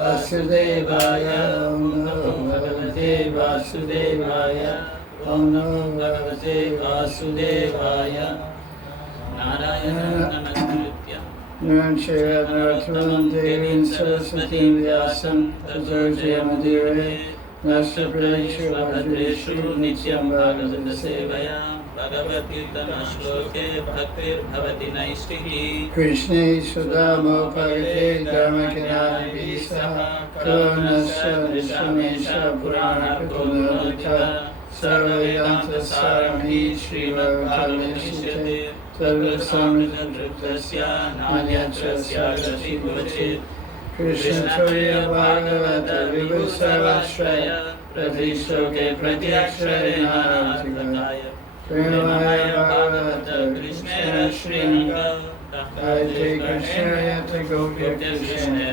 Vasudevaya, Om Namo Bhagavate Vasudevaya, Om Namo Bhagavate Vasudevaya. Narayana Namaskritya Naram Shiva Narottam Devim Saraswatim Vyasam Tato Jayamadire Nasta Pradeshu Bhadreshu Nityam Bhagavata Sevaya Bhagavati Tanashloke Bhaktir Bhavati Naistiki Krishna Sudamo Bhagate Dharmakinam Visaha Karanasya Nishamesha Purana Kutunalika Sarvayanta Sarami Srimad Bhagavatam Sarvasamritasya Nanyachasya Gashivachit Krishna Toya Bhagavata Vibhusavashraya Pratishoke Pratyakshaya Naratikaya Premaya Bhagavata Krishna Srinanga Ate Krishna Yate Gopya Krishna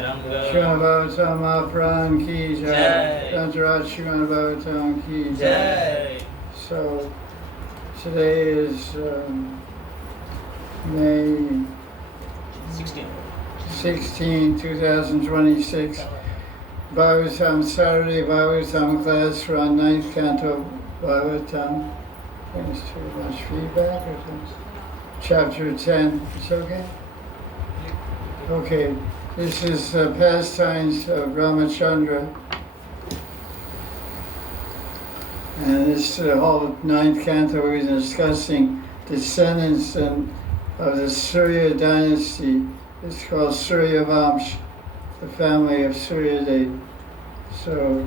Srimad Bhagavatam Apran Ki Jai Dantarat Srimad Bhagavatam Ki Jai. So today is May 16, 2026. Bhagavatam Saturday Bhagavatam class from 9th Canto Bhagavatam. There's too much feedback or something. Chapter 10. It's okay? Okay. This is pastimes of Ramachandra. And this whole 9th Canto we're discussing descendants of the Surya dynasty. It's called Surya Vamsh, the family of Surya Dev. So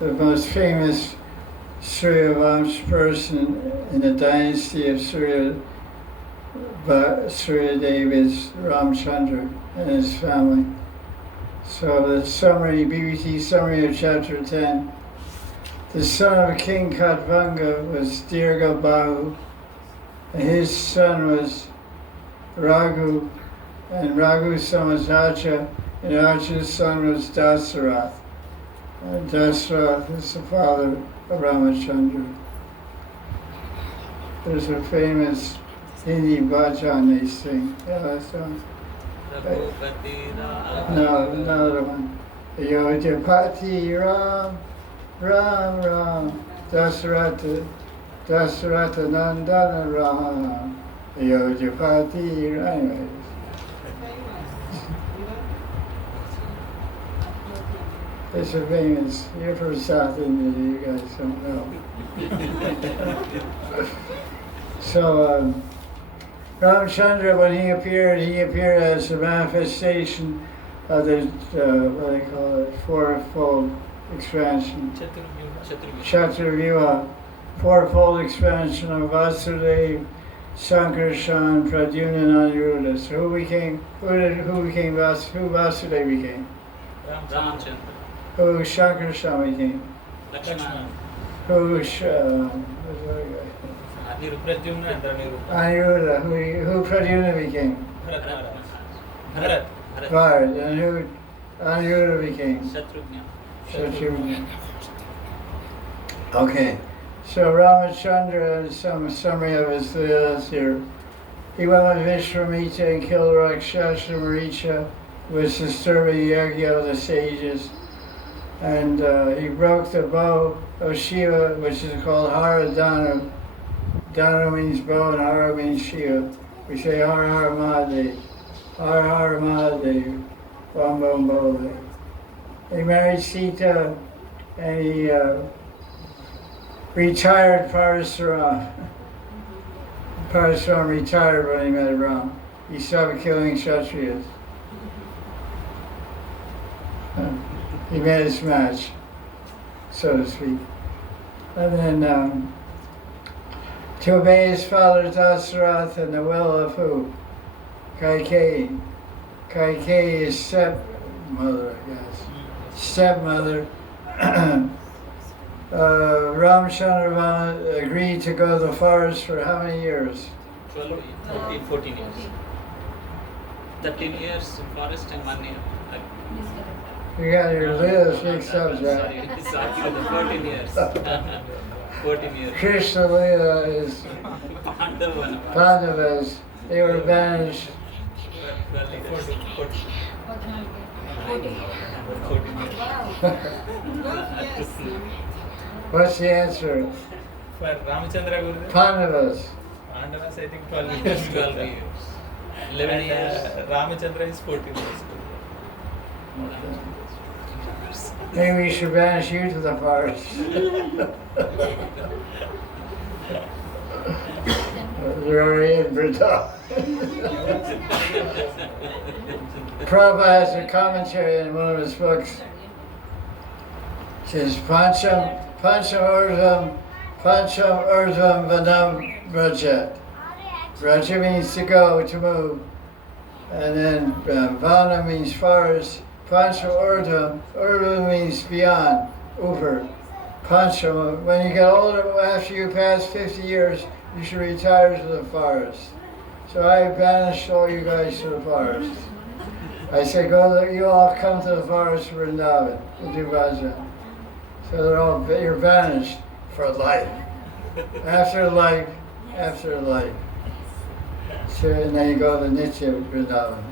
the most famous Surya Vamsh person in the dynasty of Surya Dev is Ramchandra and his family. So the summary, BBT summary of chapter 10. The son of King Katvanga was Dirga Bahu, and his son was Raghu, and Raghu's son was Archa, and Archa's son was Dasarath. And Dasarath is the father of Ramachandra. There's a famous Hindi bhajan they sing. Yeah, that's one. No, another one. Ayodhyapati Ram, Ram Ram, Dasarata Nandana Ram, Ayodhyapati Ram. Anyways. It's a famous, you're from South India, you guys don't know. So, Ramchandra, when he appeared as a manifestation of the, what they call it, fourfold expansion. Chaturvyuha, fourfold expansion of Vasudeva, Sankarshan, Pradyumna, and Aniruddha. So who Vasudeva became? Ramchandra. Who Sankarshan became? Lakshmana. Who Aniruddha. Who Pradyumna became? Bharat. Bharat. And who Aniruddha became? Shatrugna. Okay. So Ramachandra, some summary of his leelas here. He went with Vishwamitra and killed Rakshasa Maricha, was disturbing the yajna of the sages. And he broke the bow of Shiva, which is called Hara Dana. Dana means bow and Hara means Shiva. We say Har Har Mahadev. Har Har Mahadev. Bam Bam Bole. He married Sita and he retired Parasuram. Parasuram retired when he met Ram. He stopped killing Kshatriyas. He made his match, so to speak. And then to obey his father Dasarath and the will of who? Kaikeyi. Kaikeyi is stepmother, I guess. Stepmother. Ramchandra agreed to go to the forest for how many years? 12, 13, 14 years. 13 years in forest and 1 year. You got your lives mixed up, Sorry, 14 years. 14 years. Krishna Lila is Pandavas. They were banished. 14. 14 years. Yes. What's the answer? For Ramachandra Gurudev, Pandavas. Pandavas, I think 12 years. 12 years. 11 And years. Ramachandra is 14 years. Maybe we should banish you to the forest. You're already in Brazil. Prabhupada has a commentary in one of his books. It says, Pancham Urdhvam Vanam Vraja. Vraja means to go, to move. And then Vana means forest. Pancham Urdhvam means beyond, over. Pancham, when you get older, after you pass 50 years, you should retire to the forest. So I banished all you guys to the forest. I said, you all come to the forest for Vrindavan, and do bhajan. So you're banished for life. After life. So, and then you go to Nitya Vrindavan.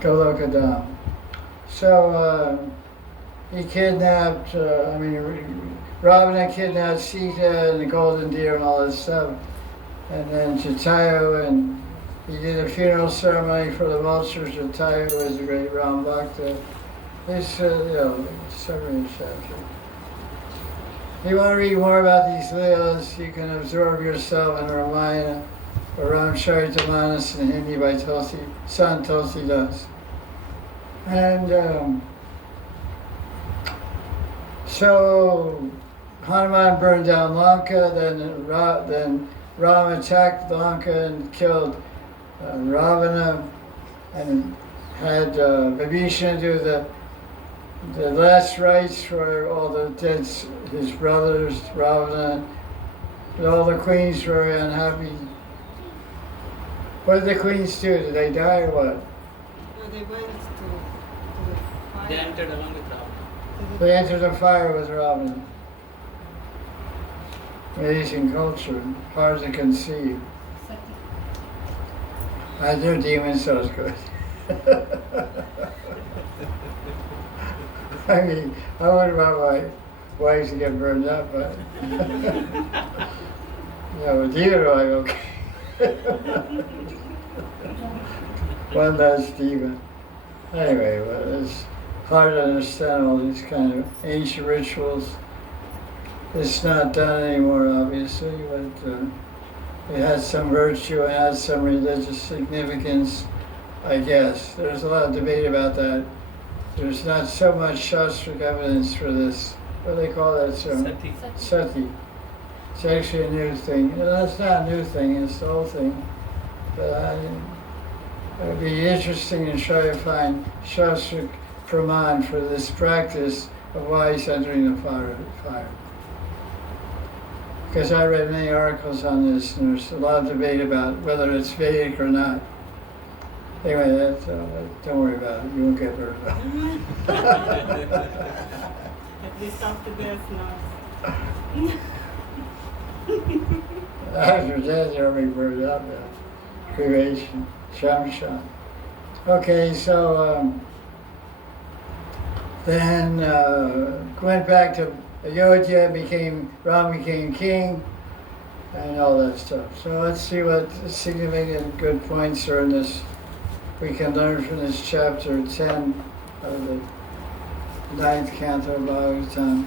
Golokadam. So he kidnapped, Ravana kidnapped Sita and the golden deer and all this stuff. And then Jatayu, and he did a funeral ceremony for the vultures. Jatayu was a great Ram Bhakta. This, summary of chapter. If you want to read more about these leelas, you can absorb yourself in Ramayana or Ramcharitamanas in Hindi by Sant Tulsidas. And so Hanuman burned down Lanka, then Ram attacked Lanka and killed Ravana, and had Vibhishana do the last rites for all the dead, his brothers, Ravana. And all the queens were very unhappy. What did the queens do? Did they die or what? No, they went to the fire. They entered along with Ravana. They entered the fire with Ravana. Amazing culture, hard to conceive. Their demons, so it's good. I mean, I wouldn't want my wife to get burned up, but with demon oil, okay. One less demon. Anyway, it's hard to understand all these kind of ancient rituals. It's not done anymore, obviously, but it has some virtue and has some religious significance, I guess. There's a lot of debate about that. There's not so much Shastric evidence for this. What do they call that? Sati. Sati. It's actually a new thing. No, it's not a new thing, it's the old thing. But it would be interesting to try to find Shastric praman for this practice of why he's entering the fire. Because I read many articles on this, and there's a lot of debate about whether it's Vedic or not. Anyway, don't worry about it. You won't get burned up. At least after death, no. After death, you'll be burned up. Cremation, shamshan. Okay, so then went back to Ayodhya, Ram became king, and all that stuff. So let's see what significant good points are in this. We can learn from this chapter 10 of the 9th Canto of Bhagavatam,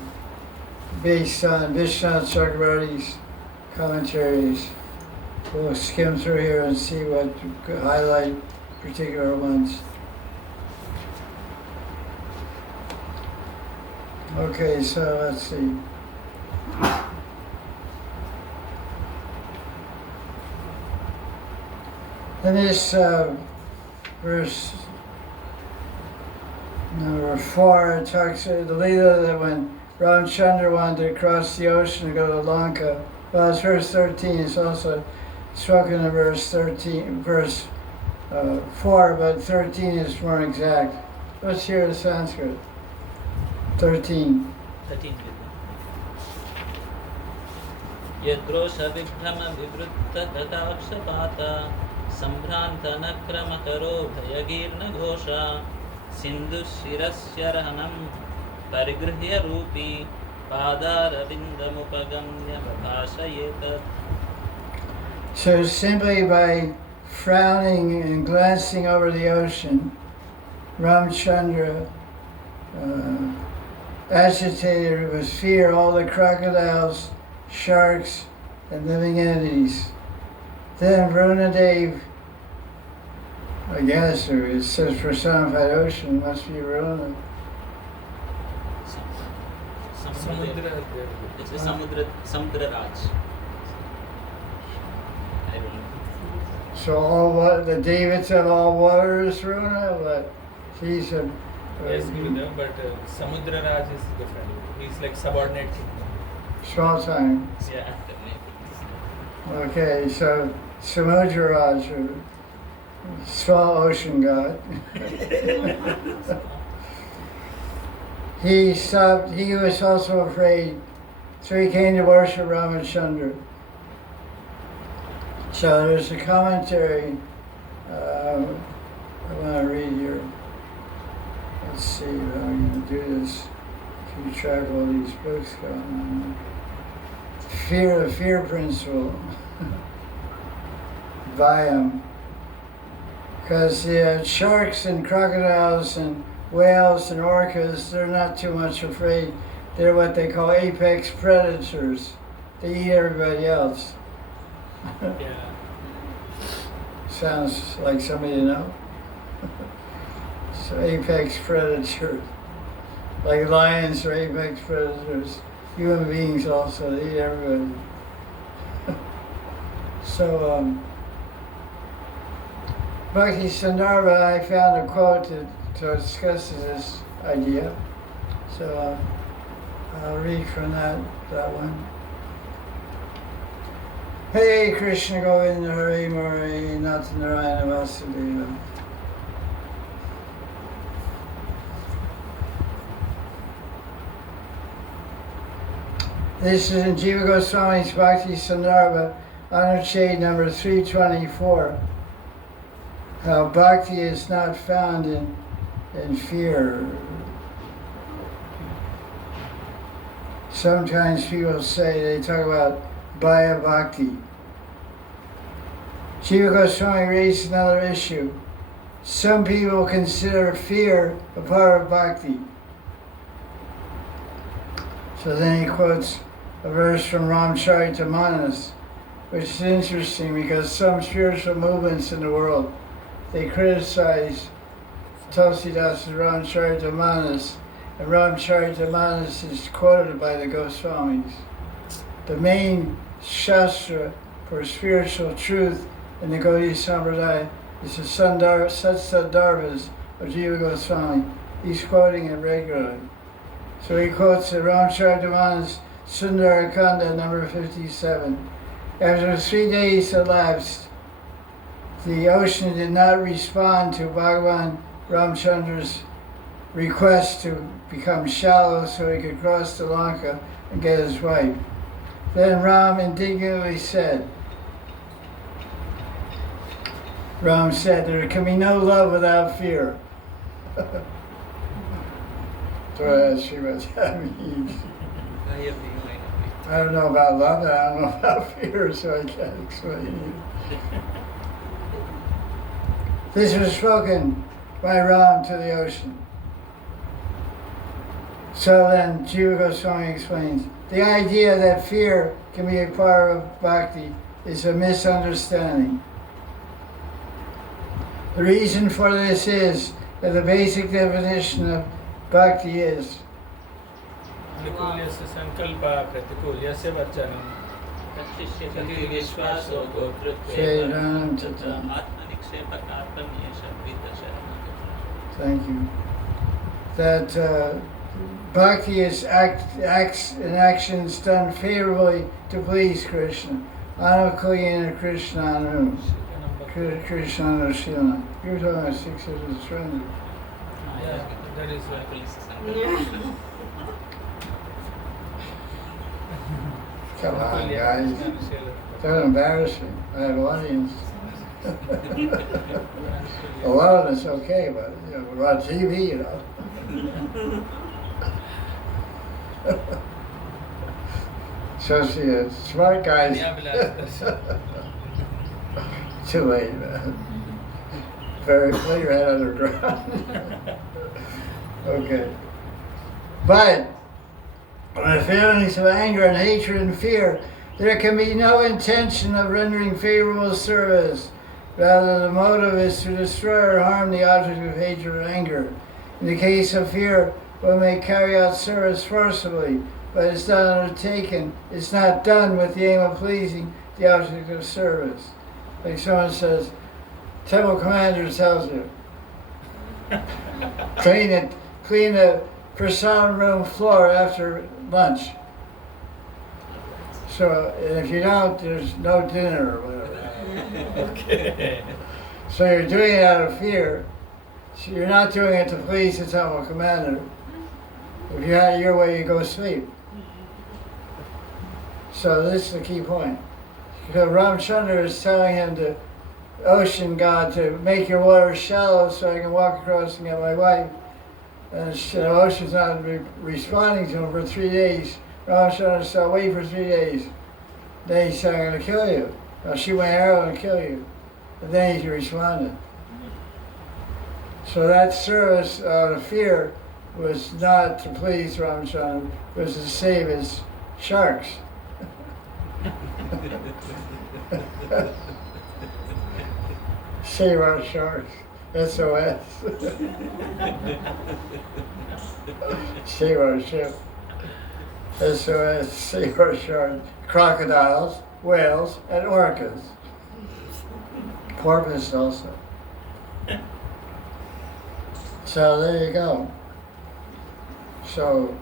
based on Vishwanath Chakravarti's commentaries. We'll skim through here and see what could highlight particular ones. Okay, so let's see. In this verse number 4, it talks the Leela that when Ramchandra wanted to cross the ocean to go to Lanka. Well, it's verse 13. It's also spoken in verse 4, but 13 is more exact. Let's hear the Sanskrit. 13. 13. Yadrosha vibhrama vivritta dataksapata sambhranta nakrama karo bhayagirna ghosha Sindhu Shirasyaranam Parigruhya Rupi Padarabindamupagamya Bhashayeta. So simply by frowning and glancing over the ocean, Ramchandra agitated with fear all the crocodiles, sharks, and living entities. Then Varunadev, I guess, or it says personified ocean, must be Varuna. Samudra. It's a Samudra Raj. I don't know. So all what the Davids of all waters, Varuna, but he's a Yes, Gurudev, but Samudra Raj is different. He's like subordinate kingdom. small time. Yeah. Okay, so Samudra Raj, small ocean god. He stopped, he was also afraid, so he came to worship Ramachandra. So there's a commentary, I want to read here. Let's see how I'm going to do this. Keep track of all these books going on. The fear principle. Vyam. Because the sharks and crocodiles and whales and orcas, they're not too much afraid. They're what they call apex predators. They eat everybody else. Yeah. Sounds like somebody you know. So apex predators. Like lions are apex predators. Human beings also, they eat everybody. So, Bhakti Sandarbha, I found a quote that discusses this idea. So I'll read from that one. Hey Krishna Govinda Hare Murray Nata Narayana Vasudeva. This is in Jiva Goswami's Bhakti Sandarbha, Anucheda number 324. How bhakti is not found in fear. Sometimes people say, they talk about Bhaya Bhakti. Jiva Goswami raised another issue. Some people consider fear a part of bhakti. So then he quotes a verse from Ramcharitamanas, which is interesting because some spiritual movements in the world, they criticize Tulsidas' Ramcharitamanas, and Ramcharitamanas is quoted by the Goswamis. The main shastra for spiritual truth in the Gaudiya Sampradaya is the Satsadharvas of Jiva Goswami. He's quoting it regularly. So he quotes the Ramcharitamanas Sundarakanda number 57. After 3 days elapsed, the ocean did not respond to Bhagavan Ramchandra's request to become shallow so he could cross the Lanka and get his wife. Then Ram indignantly said, Ram said, there can be no love without fear. So I asked you what that means. I don't know about love and I don't know about fear, so I can't explain it. This was spoken by Ram to the ocean. So then Jiva Goswami explains, the idea that fear can be a part of bhakti is a misunderstanding. The reason for this is that the basic definition of bhakti is Anukulyasya sankalpa pratikulyasya vachanam Sati Vishwaso Gopritve Shairanam Tata. Atmaniksepa Karpamyesha Vita Sharanam. Thank you. That bhakti is acts and actions done favorably to please Krishna. Anukulyena Krishnanu. Krishnanu Shilana. You were talking about 6 years of surrender. Yeah, that is Come on, guys. Don't embarrass me. I have an audience. Alone is okay, but we're on TV, So see, smart guys. Too late, man. Very lay your head underground. Okay. But when the feelings of anger and hatred and fear, there can be no intention of rendering favorable service. Rather, the motive is to destroy or harm the object of hatred or anger. In the case of fear, one may carry out service forcibly, but it's not undertaken. It's not done with the aim of pleasing the object of service. Like someone says, temple commander tells you, clean the prasadam room floor after lunch. So if you don't, there's no dinner or whatever. Okay. So you're doing it out of fear. So you're not doing it to please the temple commander. If you had it your way, you go sleep. So this is the key point. Because Ramchandra is telling him, the ocean god, to make your water shallow so I can walk across and get my wife. And the ocean's not responding to him for 3 days. Ramchandra said, wait for 3 days. Then he said, I'm going to kill you. I'll shoot my arrow and kill you. And then he responded. So that service out of fear was not to please Ramchandra, it was to save his sharks. Save our sharks. SOS. Save our ship. SOS. Save our sharks. Crocodiles, whales, and orcas. Porpoise also. So there you go. So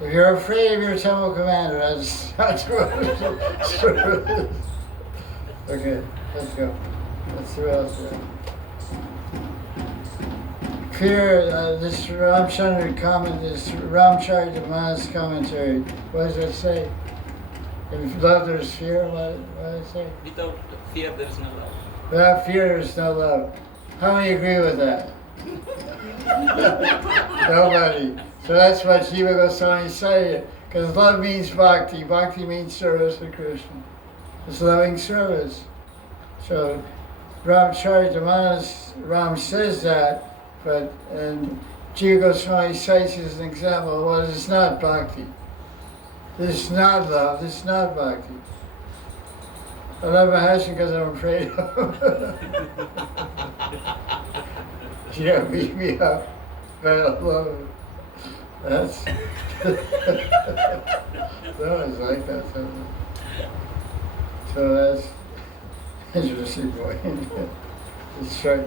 if you're afraid of your temple commander, that's what it is. Okay, let's go. Let's see what else there. Fear, this Ramchandra comment, this Ramcharitaman's commentary, what does it say? If love there's fear, what does it say? Without fear, there is no love. Without fear there's no love. How many agree with that? Nobody. So that's what Jiva Goswami cited. Because love means bhakti. Bhakti means service to Krishna. It's loving service. So Ramcharitaman's Ram says that, but and Jiva Goswami cites as an example, well, it's not bhakti. This is not love, this is not bhakti. I love Maharaj because I'm afraid of him. Yeah, beat me up, but I love him. That's no, it's like that something. So that's interesting point. It struck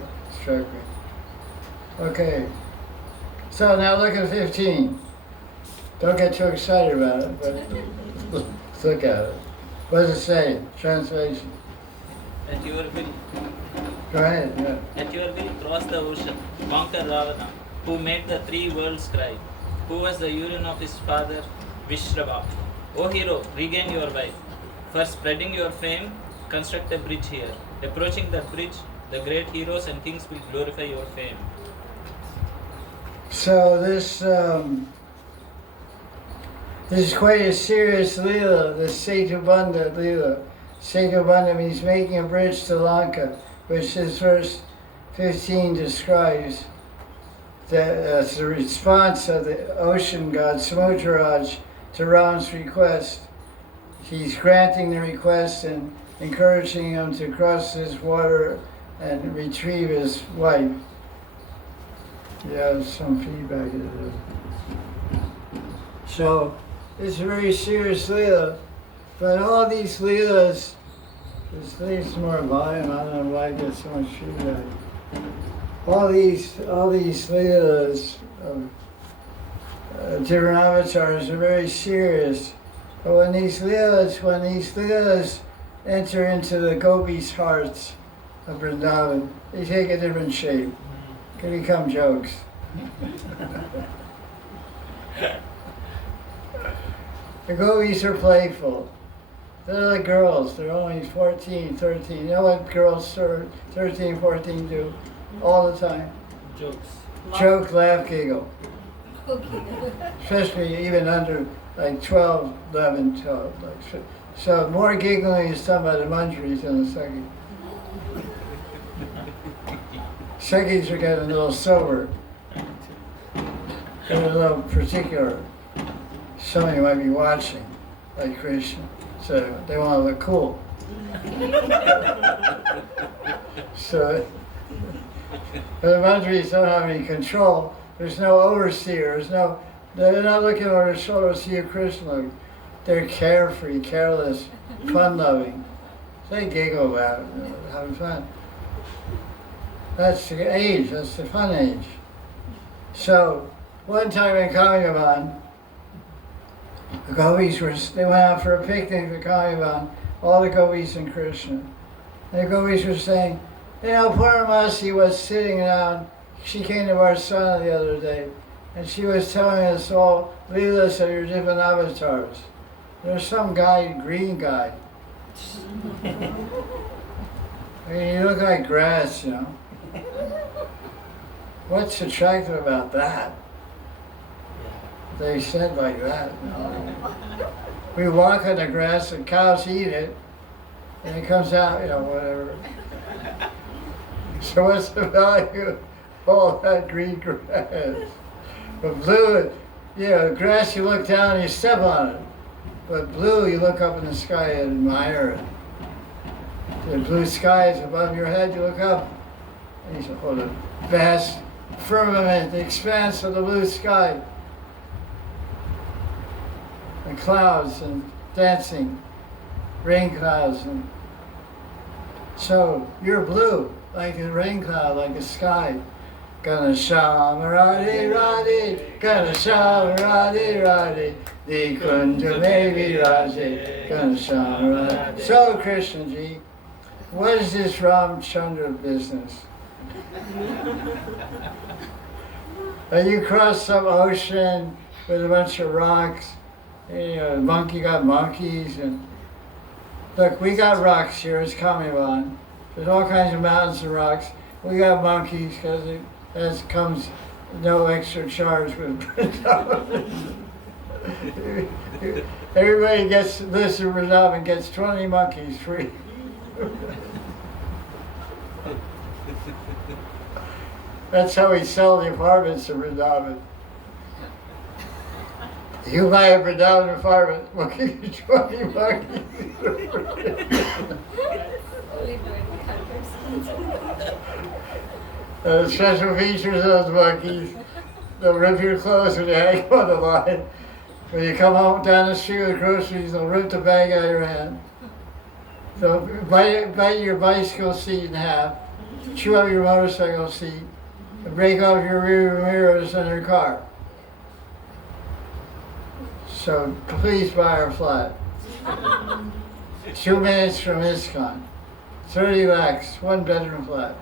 me. Okay. So now look at 15. Don't get too excited about it, but look at it. What does it say? Translation. At your will. Go ahead, yeah. At your will, cross the ocean, conquer Ravana, who made the 3 worlds cry, who was the urine of his father, Vishrava. O hero, regain your wife. For spreading your fame, construct a bridge here. Approaching the bridge, the great heroes and kings will glorify your fame. So this is quite a serious Leela, the Setubandha Leela. Setubandha means making a bridge to Lanka, which this verse 15 describes. That's the response of the ocean god Samudraraj to Ram's request. He's granting the request and encouraging him to cross this water and retrieve his wife. You have some feedback. So it's a very serious Leela, but all these Leelas, this needs more volume. I don't know why I get so much feedback. All these Leelas of different avatars are very serious. But when these Leelas enter into the gopis' hearts of Vrindavan, they take a different shape. They become jokes. The gopis are playful. They're like girls. They're only 14, 13. You know what girls 13, 14 do all the time? Jokes. Joke, laugh, giggle. Especially even under like 12, 11, 12. So more giggling is done by the muncheries than the suckies. Suckies are getting a little sober. They're a little particular. Somebody might be watching, like Krishna. So they want to look cool. So the muncheries don't have any control. There's no overseer. They're not looking over their shoulder to see a Krishna look. They're carefree, careless, fun-loving. They giggle about it, having fun. That's the age. That's the fun age. So one time in Kamyavan, the gopis they went out for a picnic at Kamyavan, all the gopis and Krishna. And the gopis were saying, you know, Purnamasi was sitting down. She came to our son the other day, and she was telling us all leelas of your different avatars. There's some guy, green guy. I mean, you look like grass, you know. What's attractive about that? They said like that. You know. We walk on the grass and cows eat it, and it comes out, you know, whatever. So what's the value of all that green grass? But blue, you know, grass you look down and you step on it. But blue, you look up in the sky and admire it. The blue sky is above your head, you look up, and you say, oh, the vast firmament, the expanse of the blue sky. And clouds and dancing, rain clouds. And so you're blue, like a rain cloud, like a sky. Gana shama radhe radhe, gana shama radhe radhe, the kunja maybe radhe, gana shama radhe. So Krishna ji, what is this Ramchandra business? You cross some ocean with a bunch of rocks. You know, the monkey got monkeys, and look, we got rocks here. It's Kamyavan. There's all kinds of mountains of rocks. We got monkeys because it comes no extra charge with everybody gets this in Vrindavan gets 20 monkeys free. That's how we sell the apartments in Vrindavan. You buy a Vrindavan apartment, we'll give you 20 monkeys. The special features of those monkeys, they'll rip your clothes when you hang on the line. When you come home down the street with groceries, they'll rip the bag out of your hand. They'll bite your bicycle seat in half, chew up your motorcycle seat, and break off your rear mirrors on your car. So please buy our flat. 2 minutes from ISKCON. 30 lakhs, 1 bedroom flat.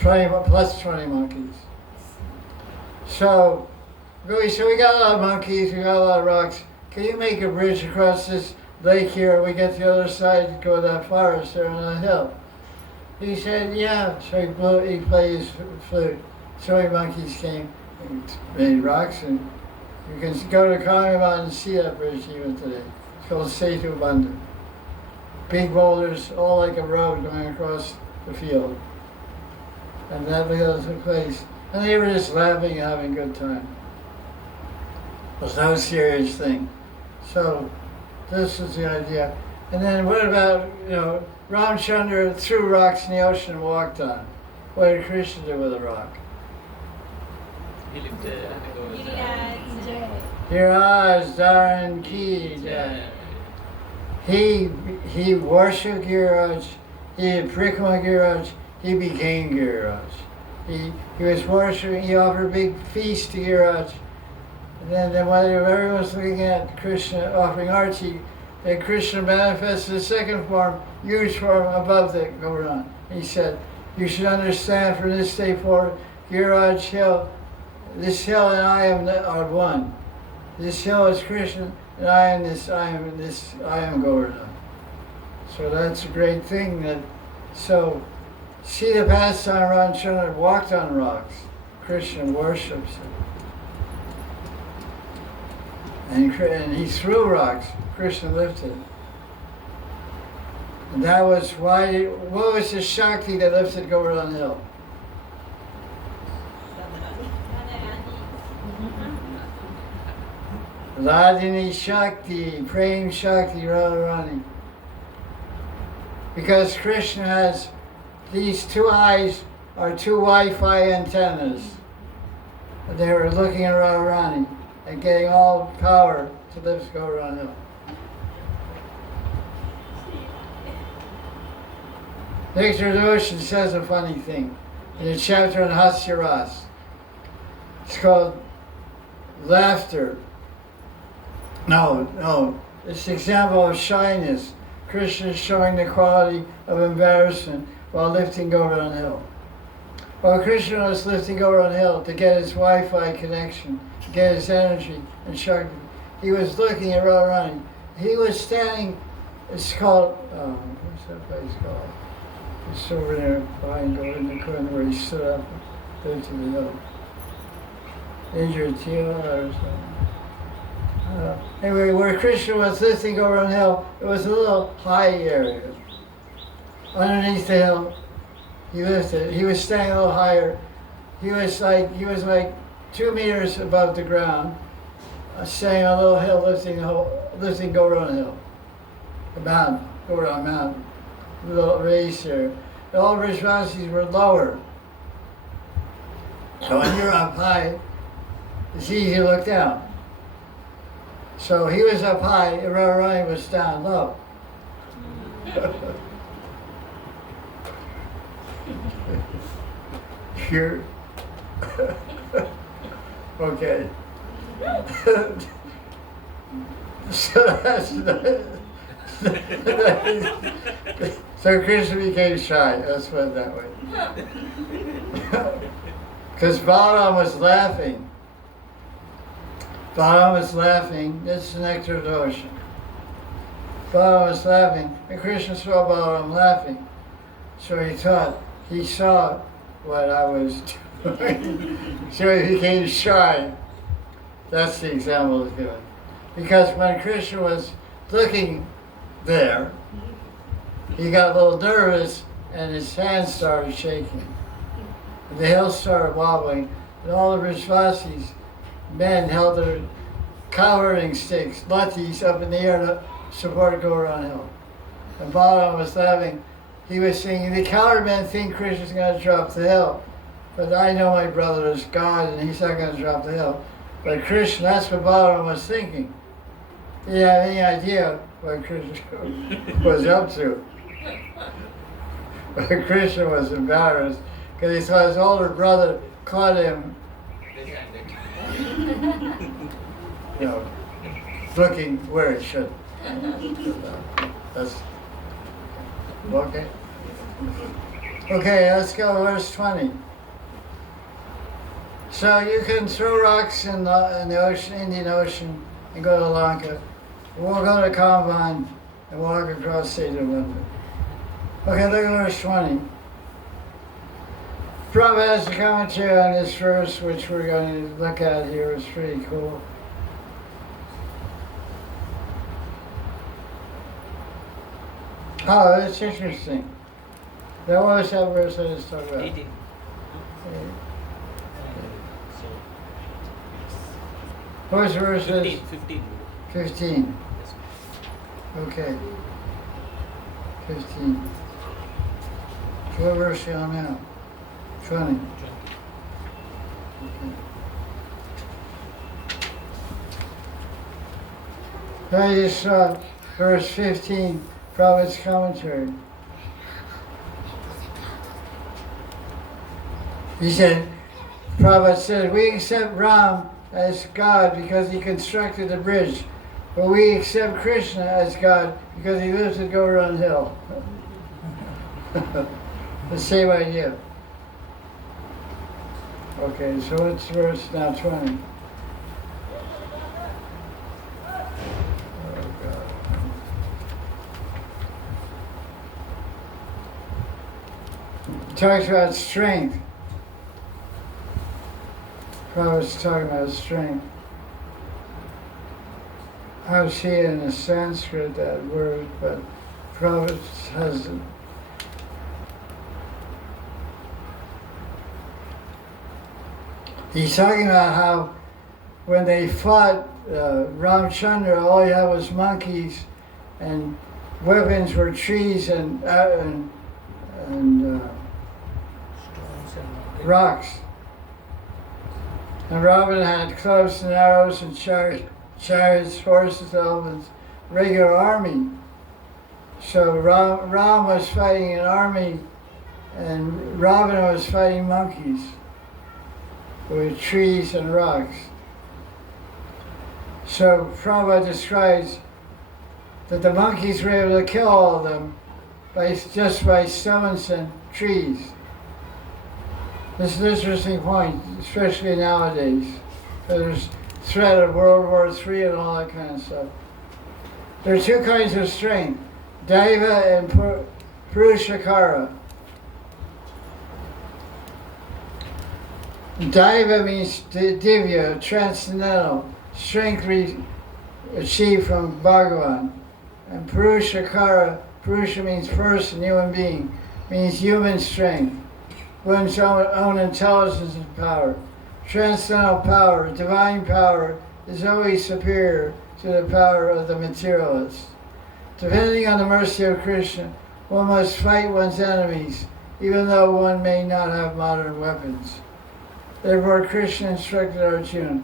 20 plus 20 monkeys. So we got a lot of monkeys, we got a lot of rocks. Can you make a bridge across this lake here and we get to the other side and go to that forest there on the hill? He said, yeah. So he played his flute. 20 monkeys came and made rocks, and you can go to Kamyavan and see that bridge even today. It's called Setu Bandhu. Big boulders, all like a road going across the field. And that was the place. And they were just laughing and having a good time. It was no serious thing. So this is the idea. And then what about, you know, Ramchandra threw rocks in the ocean and walked on. What did Krishna do with a rock? He lifted and goes. Giraj Dharan Ki Jai. He worshipped Giraj, he did Prikrama Giraj, he became Giraj. He was worshipping, he offered a big feast to Giraj. And then when everyone was looking at Krishna offering arti, then Krishna manifested a second form, huge form above the Gauranga. He said, you should understand from this day forward, Giraj Hill, this hill and I are one. This hill is Krishna, and I am this, I am this, I am Govardhan. So that's a great thing. So see the pastime Ramchandra walked on rocks. Krishna worships him. And he threw rocks. Krishna lifted. And that was why. What was the Shakti that lifted Govardhan Hill? Radhini Shakti, Prem Shakti, Radharani. Because Krishna has these two eyes are two Wi-Fi antennas. They were looking at Radharani and getting all power to lift Govardhan Hill. Victor Doshin says a funny thing in a chapter on Hasyaras. It's called Laughter. No, it's the example of shyness. Krishna is showing the quality of embarrassment while lifting Govardhan Hill. While Krishna was lifting Govardhan Hill to get his Wi-Fi connection, to get his energy and Shakti, he was looking at Radharani. He was standing, it's called, what's that place called? It's over there behind in the corner where he stood up and lifted the hill. Injatila or something. Anyway, where Krishna was lifting Govardhan Hill, it was a little high area. Underneath the hill, he lifted. He was standing a little higher. He was like 2 meters above the ground, standing on a little hill, lifting Govardhan Hill, the mountain, Govardhan Mountain, a little raised there. All Vrishvasis were lower. So when you're up high, it's easy to look down. So he was up high, and Radharani was down low. Here. Okay. So so Krishna became shy. Let's put it that way. Because Balaram was laughing. Balaram was laughing. It's the nectar of the ocean. Balaram was laughing, and Krishna saw Balaram laughing. So he saw what I was doing. So he became shy. That's the example of given. Because when Krishna was looking there, he got a little nervous and his hands started shaking. And the hill started wobbling, and all the Vrishvasis, men, held their cowherding sticks, lathis, up in the air to support Govardhan Hill. And Balaram was laughing. He was singing, the cowherd men think Krishna's going to drop the hill, but I know my brother is God and he's not going to drop the hill. But Krishna, that's what Balaram was thinking. He didn't have any idea what Krishna was up to. But Krishna was embarrassed because he saw his older brother caught him, looking where it should. That's okay. Okay, let's go to verse 20. So you can throw rocks in the ocean, Indian Ocean, and go to Lanka. We'll go to Kamban and walk across state of London. Okay, look at verse 20. Prabhupada has a commentary on this verse, which we're going to look at here. It's pretty cool. Oh, that's interesting. That was that verse I just talked about. 18. What's verse 15. 15. Okay. 15. So what verse are you on now? 20. Okay. I just saw verse 15, Prabhupada's commentary. He said, Prabhupada said, we accept Ram as God because he constructed the bridge, but we accept Krishna as God because he lives at Govardhan Hill. The same idea. Okay, so what's verse now 20? talks about strength. Prabhupada's talking about strength. I see it in the Sanskrit, that word, but Prabhupada has it. He's talking about how when they fought Ramchandra, all he had was monkeys, and weapons were trees and Stones and rocks. And Ravana had clubs and arrows and chariots, horses, elephants, regular army. So Ram was fighting an army, and Ravana was fighting monkeys with trees and rocks. So Prabhupada describes that the monkeys were able to kill all of them just by stones and trees. This is an interesting point, especially nowadays. There's threat of World War III and all that kind of stuff. There are two kinds of strength, Daiva and Purushakara. Daiva means divya, transcendental, strength achieved from Bhagavan. And Purushakara, Purusha means person, human being, means human strength, one's own intelligence and power. Transcendental power, divine power, is always superior to the power of the materialist. Depending on the mercy of Krishna, one must fight one's enemies, even though one may not have modern weapons. Therefore, Krishna instructed Arjuna,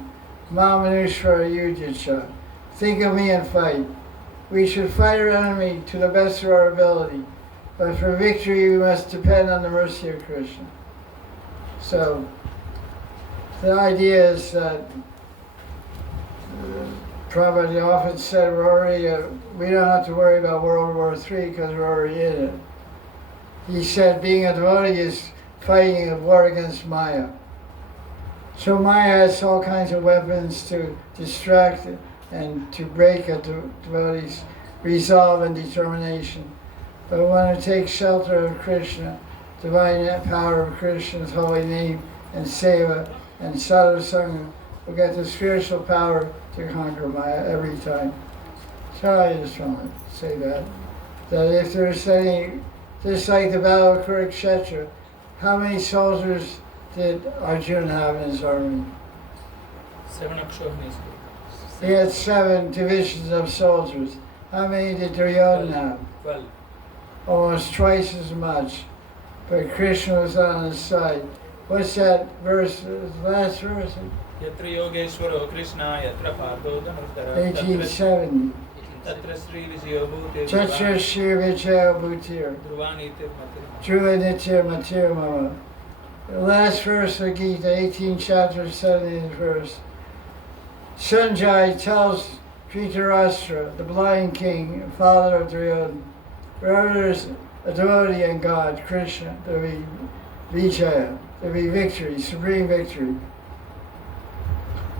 Mamanushvara Yudhyacha, think of me and fight. We should fight our enemy to the best of our ability, but for victory we must depend on the mercy of Krishna. So, the idea is that Prabhupada often said we don't have to worry about World War III because we're already in it. He said being a devotee is fighting a war against Maya. So Maya has all kinds of weapons to distract it and to break a devotee's resolve and determination. But one who takes shelter of Krishna, divine power of Krishna's holy name, and seva and sadhu sangha, will get the spiritual power to conquer Maya every time. So I just want to say that if there's any, just like the battle of Kurukshetra, how many soldiers did Arjuna have in his army? 7 Akshohinis. He had 7 divisions of soldiers. How many did Duryodhana have? 12. Almost twice as much. But Krishna was on his side. What's that verse, the last verse? Yatra Yogeshwaro Krishna Yatra Pardo Dhanuttara 1870. Tatra Sri Vijayo Bhutir Tatra Shri Vijaya Bhutir. Dhruvaniti Matir. Dhruva Nitya Matir Mama. The last verse of Gita, 18 chapter 70th verse. Sanjay tells Dhritarashtra, the blind king, father of Duryodhana, wherever there's a devotee in God, Krishna, there will be Vijaya, there will be victory, supreme victory.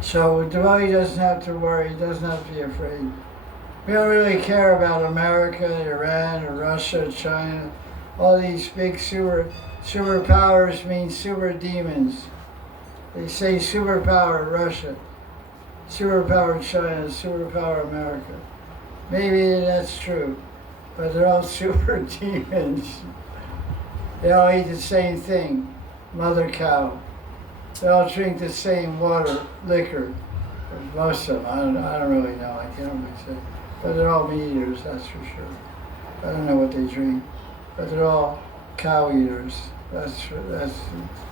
So a devotee doesn't have to worry, doesn't have to be afraid. We don't really care about America, Iran, or Russia, China. All these big superpowers mean super demons. They say superpower Russia, superpower China, superpower America. Maybe that's true, but they're all super demons. They all eat the same thing, mother cow. They all drink the same water, liquor. Most of them, I don't really know, I can't really say. But they're all meat eaters, that's for sure. I don't know what they drink, but they're all cow eaters. That's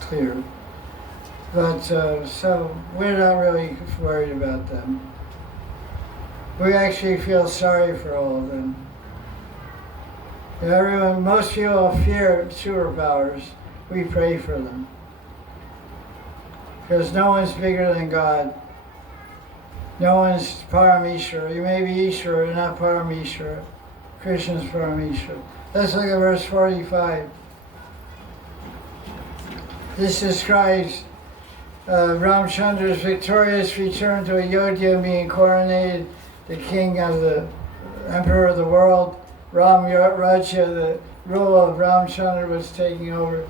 clear. But so we're not really worried about them. We actually feel sorry for all of them. Most people fear superpowers. We pray for them. Because no one's bigger than God. No one's Parameshwara. You may be Ishvara, you're not Parameshwara. Krishna's Parameshwara. Let's look at verse 45. This describes Ramchandra's victorious return to Ayodhya, being coronated the king of the emperor of the world. Ram Rajya, the rule of Ramchandra, was taking over.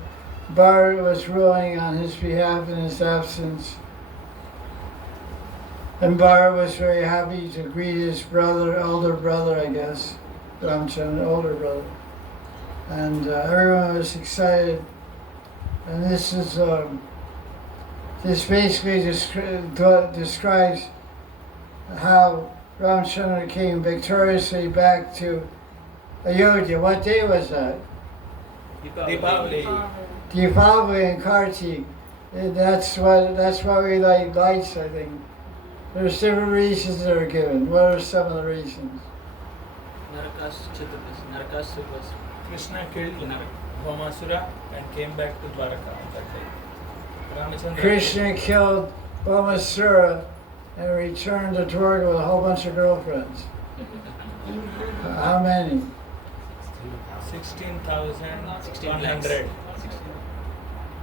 Bharat was ruling on his behalf in his absence. And Bharat was very happy to greet his brother, elder brother, I guess, Ramchandra, older brother. And everyone was excited. And this basically describes how Ramchandra came victoriously back to Ayodhya. What day was that? Deepavali. Deepavali and Kartik. And that's why we like lights, I think. There's different reasons that are given. What are some of the reasons? Krishna killed Bhamasura and came back to Dwaraka on that day. Ramachandra. Krishna killed Bhamasura and returned to Dwarka with a whole bunch of girlfriends. How many? 16,100.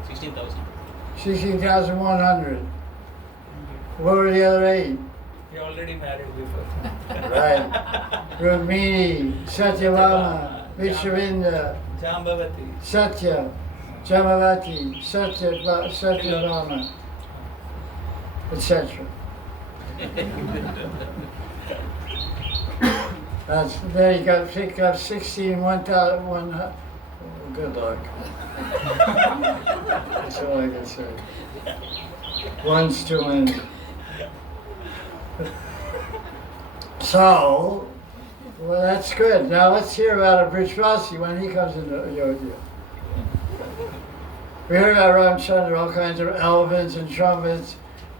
16,000. 16,100. What were the other 8? He already married before. Right. Rukmini, Satyabhama, Vishwavinda, Jambavati. Satya, Jamavati, Satyabhama, etc. There you got picked up 1,100. Good luck. That's all I can say. One's too many. So, well, that's good. Now let's hear about a Brijvasi when he comes into Ayodhya. We heard about Ramchandra, all kinds of elephants and trumpets.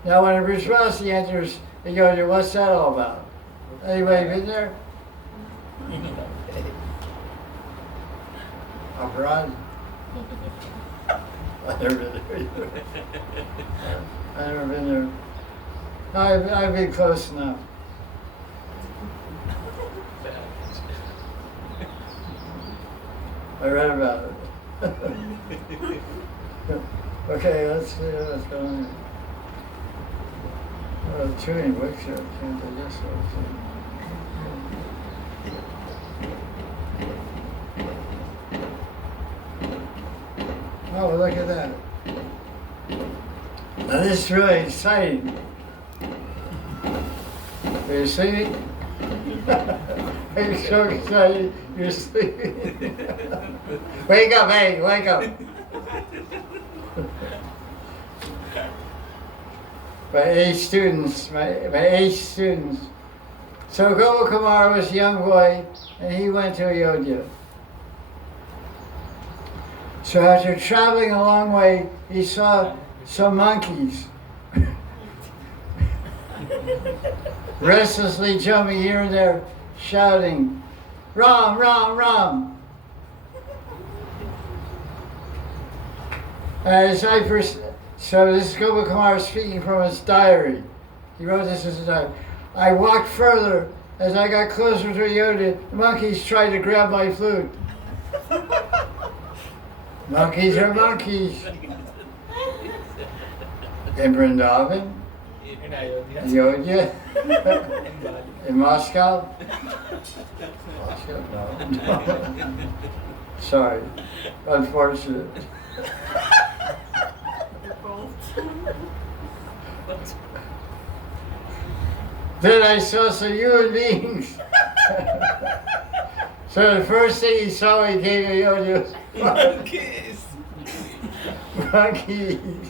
Now when a Brijvasi enters Ayodhya, what's that all about? Anybody been there? Maharaj? I've never been there either. I've never been there. I've been close enough. I read about it. Okay, let's see what's going on. Too many books here. Can't digest those. Oh, look at that. Now this is really exciting. Are you sleeping? Are you so excited you're sleeping? Wake up, hey, wake up. My 8 students. So Gopal Kumar was a young boy and he went to Ayodhya. So after traveling a long way, he saw some monkeys restlessly jumping here and there, shouting, "Ram, Ram, Ram." So this is Gopal Kumar speaking from his diary. He wrote this as a diary. I walked further. As I got closer to Ayodhya, the monkeys tried to grab my flute. Monkeys are monkeys. In Vrindavan, In Ayodhya. Ayodhya, In Bali. in Moscow. Moscow? No. Sorry. Unfortunate. Then I saw some human beings. So the first thing he saw when he came to Ayodhya was Monkeys. monkeys.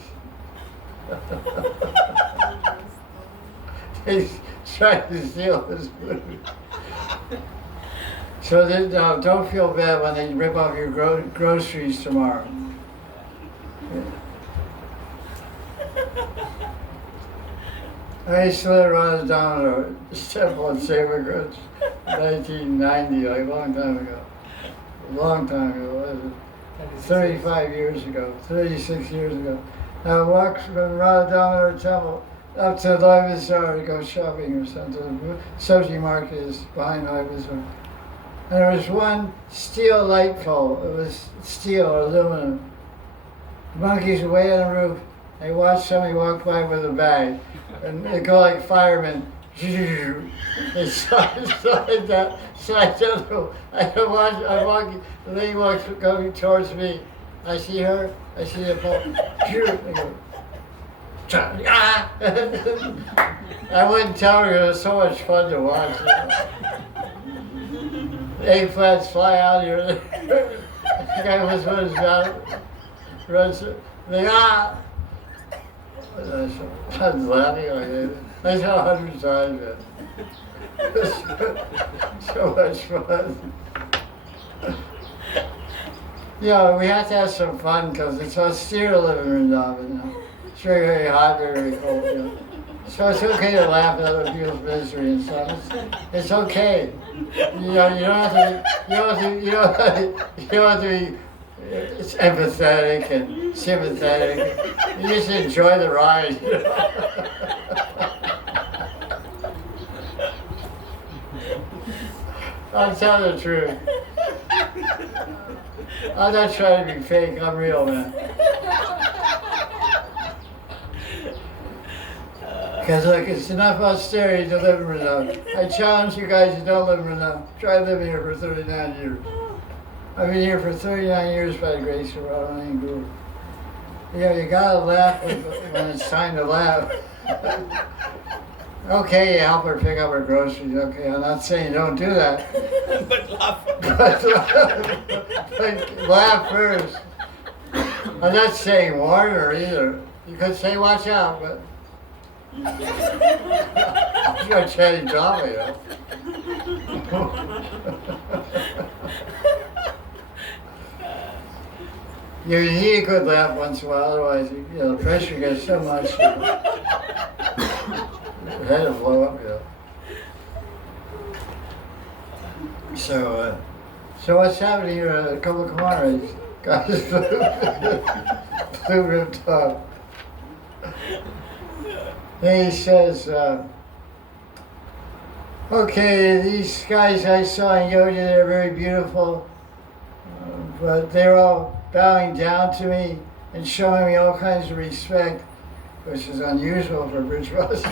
He's trying to steal his food. So then, don't feel bad when they rip off your groceries tomorrow. I used to live around down a temple in Sacred Goods, 1990, like a long time ago. A long time ago, what was it? 35 years ago, 36 years ago. I walked from Radha Temple up to Lai Bazaar to go shopping or something. The Soji market is behind Lai Bazaar. And there was one steel light pole. It was steel or aluminum. The monkeys were way on the roof. They watched somebody walk by with a bag. And they go like firemen. They slide down. I'm walking, the lady walks going towards me. I see her, I see the ball. Shoot. I go, ah! I wouldn't tell her it was so much fun to watch. Eggplants fly out here. The guy was runs down, runs. They I was laughing like that. I saw 100 times. So much fun. Yeah, we have to have some fun because it's austere living in Vrindavan. You know? It's very, very hot, very, very cold. You know? So it's okay to laugh at other people's misery and stuff. It's okay. You know, you don't have to be it's empathetic and sympathetic. You just enjoy the ride. You know? I'm telling the truth. I'm not trying to be fake. I'm real, man. Because look, it's enough austerity to live in Madan. I challenge you guys who don't live in Madan. Try living here for 39 years. I've been here for 39 years by the grace of our own group. Yeah, you gotta laugh when it's time to laugh. Okay, you help her pick up her groceries. Okay, I'm not saying don't do that. But laugh. But laugh first. I'm not saying warn her either. You could say watch out, but I'm gonna change drama, you know. You need a good laugh once in a while, otherwise, you know, the pressure gets so much. Your head will blow up, you know. So what's happening here? Gopal Kumara's got his blue ribbed top. Then he says, okay, these guys I saw in Yoga, they're very beautiful, but they're all bowing down to me and showing me all kinds of respect, which is unusual for Brijwas.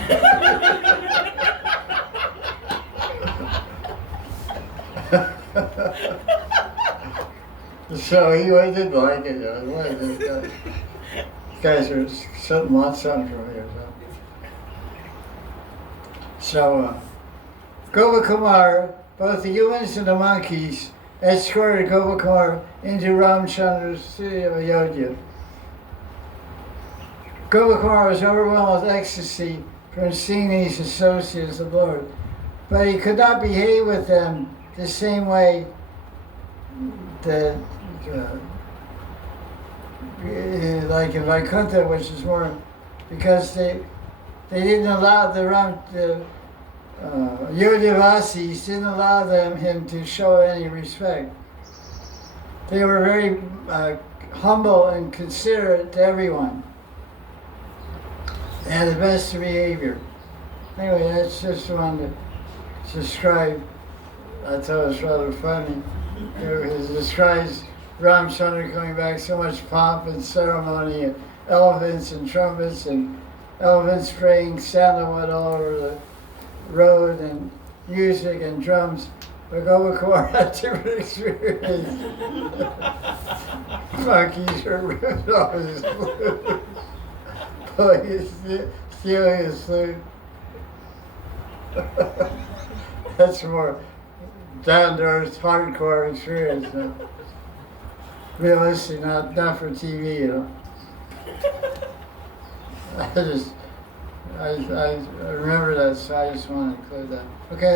So he didn't like it. You know, like this guy. These guys are something, want something from here. So Gopal Kumar, both the humans and the monkeys, escorted Gopal Kumar into Ramchandra's city of Ayodhya. Gopal Kumar was overwhelmed with ecstasy from seeing these associates of the Lord, but he could not behave with them the same way that, like in Vaikuntha, which is more, because they didn't allow the Yodhavasis didn't allow him to show any respect. They were very humble and considerate to everyone. They had the best behavior. Anyway, that's just one to describe. I thought it was rather funny. It describes Ramchandra coming back, so much pomp and ceremony, and elephants and trumpets and elephants spraying sandalwood all over the road and music and drums. But Gopal Kumar had different experience. Monkeys were ripped off his flute, stealing his flute. That's more down-to-earth, hardcore experience. Realistic, not for TV, you know. I remember that, so I just want to include that. Okay,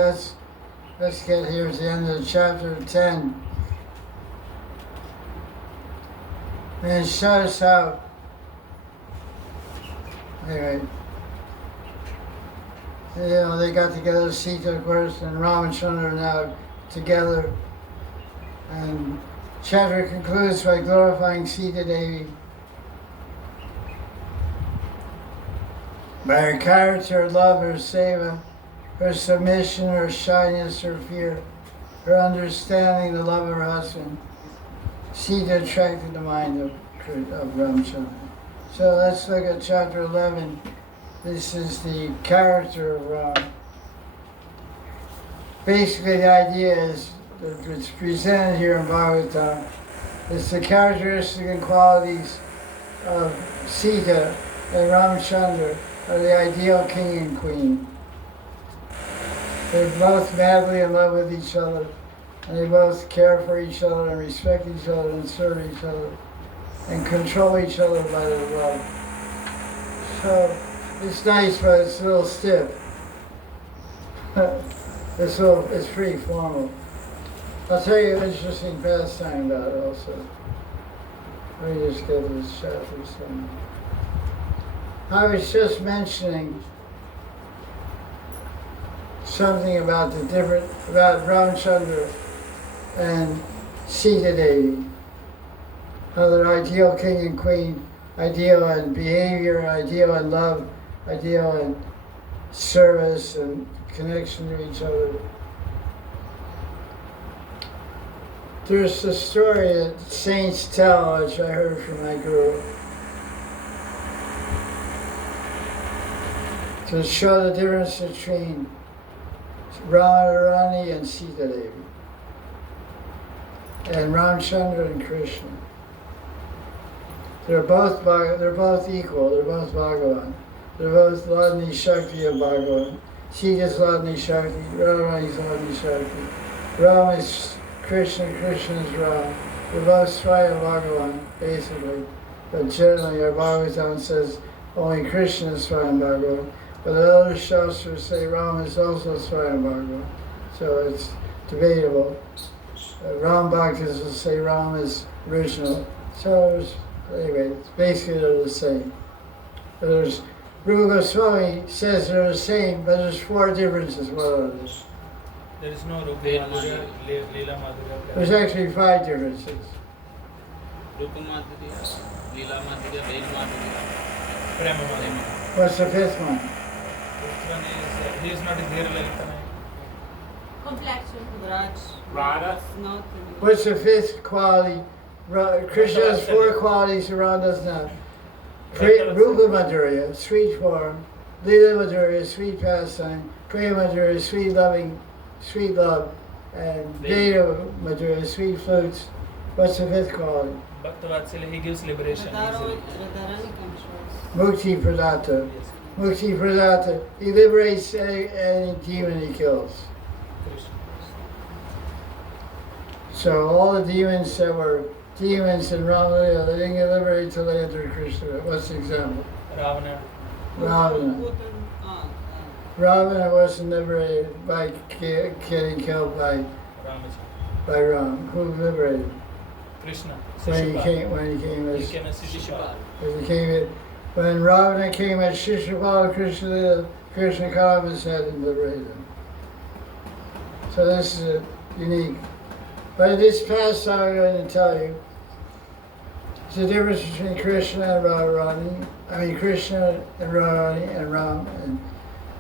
let's get here to the end of chapter 10. And it shows how, anyway, you know, they got together, Sita, of course, and Ramachandra are now together. And chapter concludes by glorifying Sita Devi. By her character, her love, her seva, her submission, her shyness, her fear, her understanding the love of her husband, Sita attracted the mind of Ramchandra. So let's look at chapter 11. This is the character of Ram. Basically, the idea is that it's presented here in Bhagavatam. It's the characteristic and qualities of Sita and Ramchandra are the ideal king and queen. They're both madly in love with each other, and they both care for each other and respect each other and serve each other and control each other by their love. So it's nice, but it's a little stiff. It's pretty formal. I'll tell you an interesting pastime about it also. Let me just get this chapter started. I was just mentioning something about about Ramchandra and Sita Devi. How they're ideal king and queen, ideal in behavior, ideal in love, ideal in service and connection to each other. There's a story that saints tell, which I heard from my guru, to show the difference between Radharani and Sita Devi, and Ramchandra and Krishna. They're both equal. They're both Bhagavan. They're both Ladni Shakti of Bhagavan. Sita's Ladni Shakti. Radharani's Ladni Shakti. Ram is Krishna. Krishna is Ram. They're both Swayam Bhagavan, basically. But generally, our Bhagavatam says only Krishna is Swayam Bhagavan. But the other Shastras say Ram is also Swayam Bhagavan. So it's debatable. Ram Bhaktas will say Ram is original. So anyway, basically they're the same. But Rupa Goswami says they're the same, but there's 4 differences. What are they? There is no Rupa Madhurya, Leela Madhurya. There's actually 5 differences. Rupa Madhurya, Leela Madhurya, Ved Madhurya, Prema Madhurya. What's the 5th one? Fifth one is, he is not a Dhira Lalita. Complexion. Raj. Radha. Not. What's the 5th quality? Krishna has 4 qualities, Ram does not. Rupa Madhurya, sweet form. Leela Madhurya, sweet pastime. Prema Madhurya, sweet love. And Veda Madhurya, sweet flutes. What's the 5th quality? Bhakta Vatsalya, he gives liberation. Radharani comes first. Mukti Pradata. Yes, Mukti Pradata. He liberates any demon he kills. Krishna. So all the demons that were demons in Ramalila, they didn't get liberated until they entered Krishna. What's the example? Ravana. Ravana. Ravana wasn't liberated by getting killed by Ramaji. Ram. Who liberated? Krishna. When he Shishupal. came He as came as Shishupal. when Ravana came as Shishupal, Krishna cut off his head and liberated him. So this is unique. But this past I'm going to tell you, it's the difference between Krishna and Radharani. Krishna and Radharani and Ram. And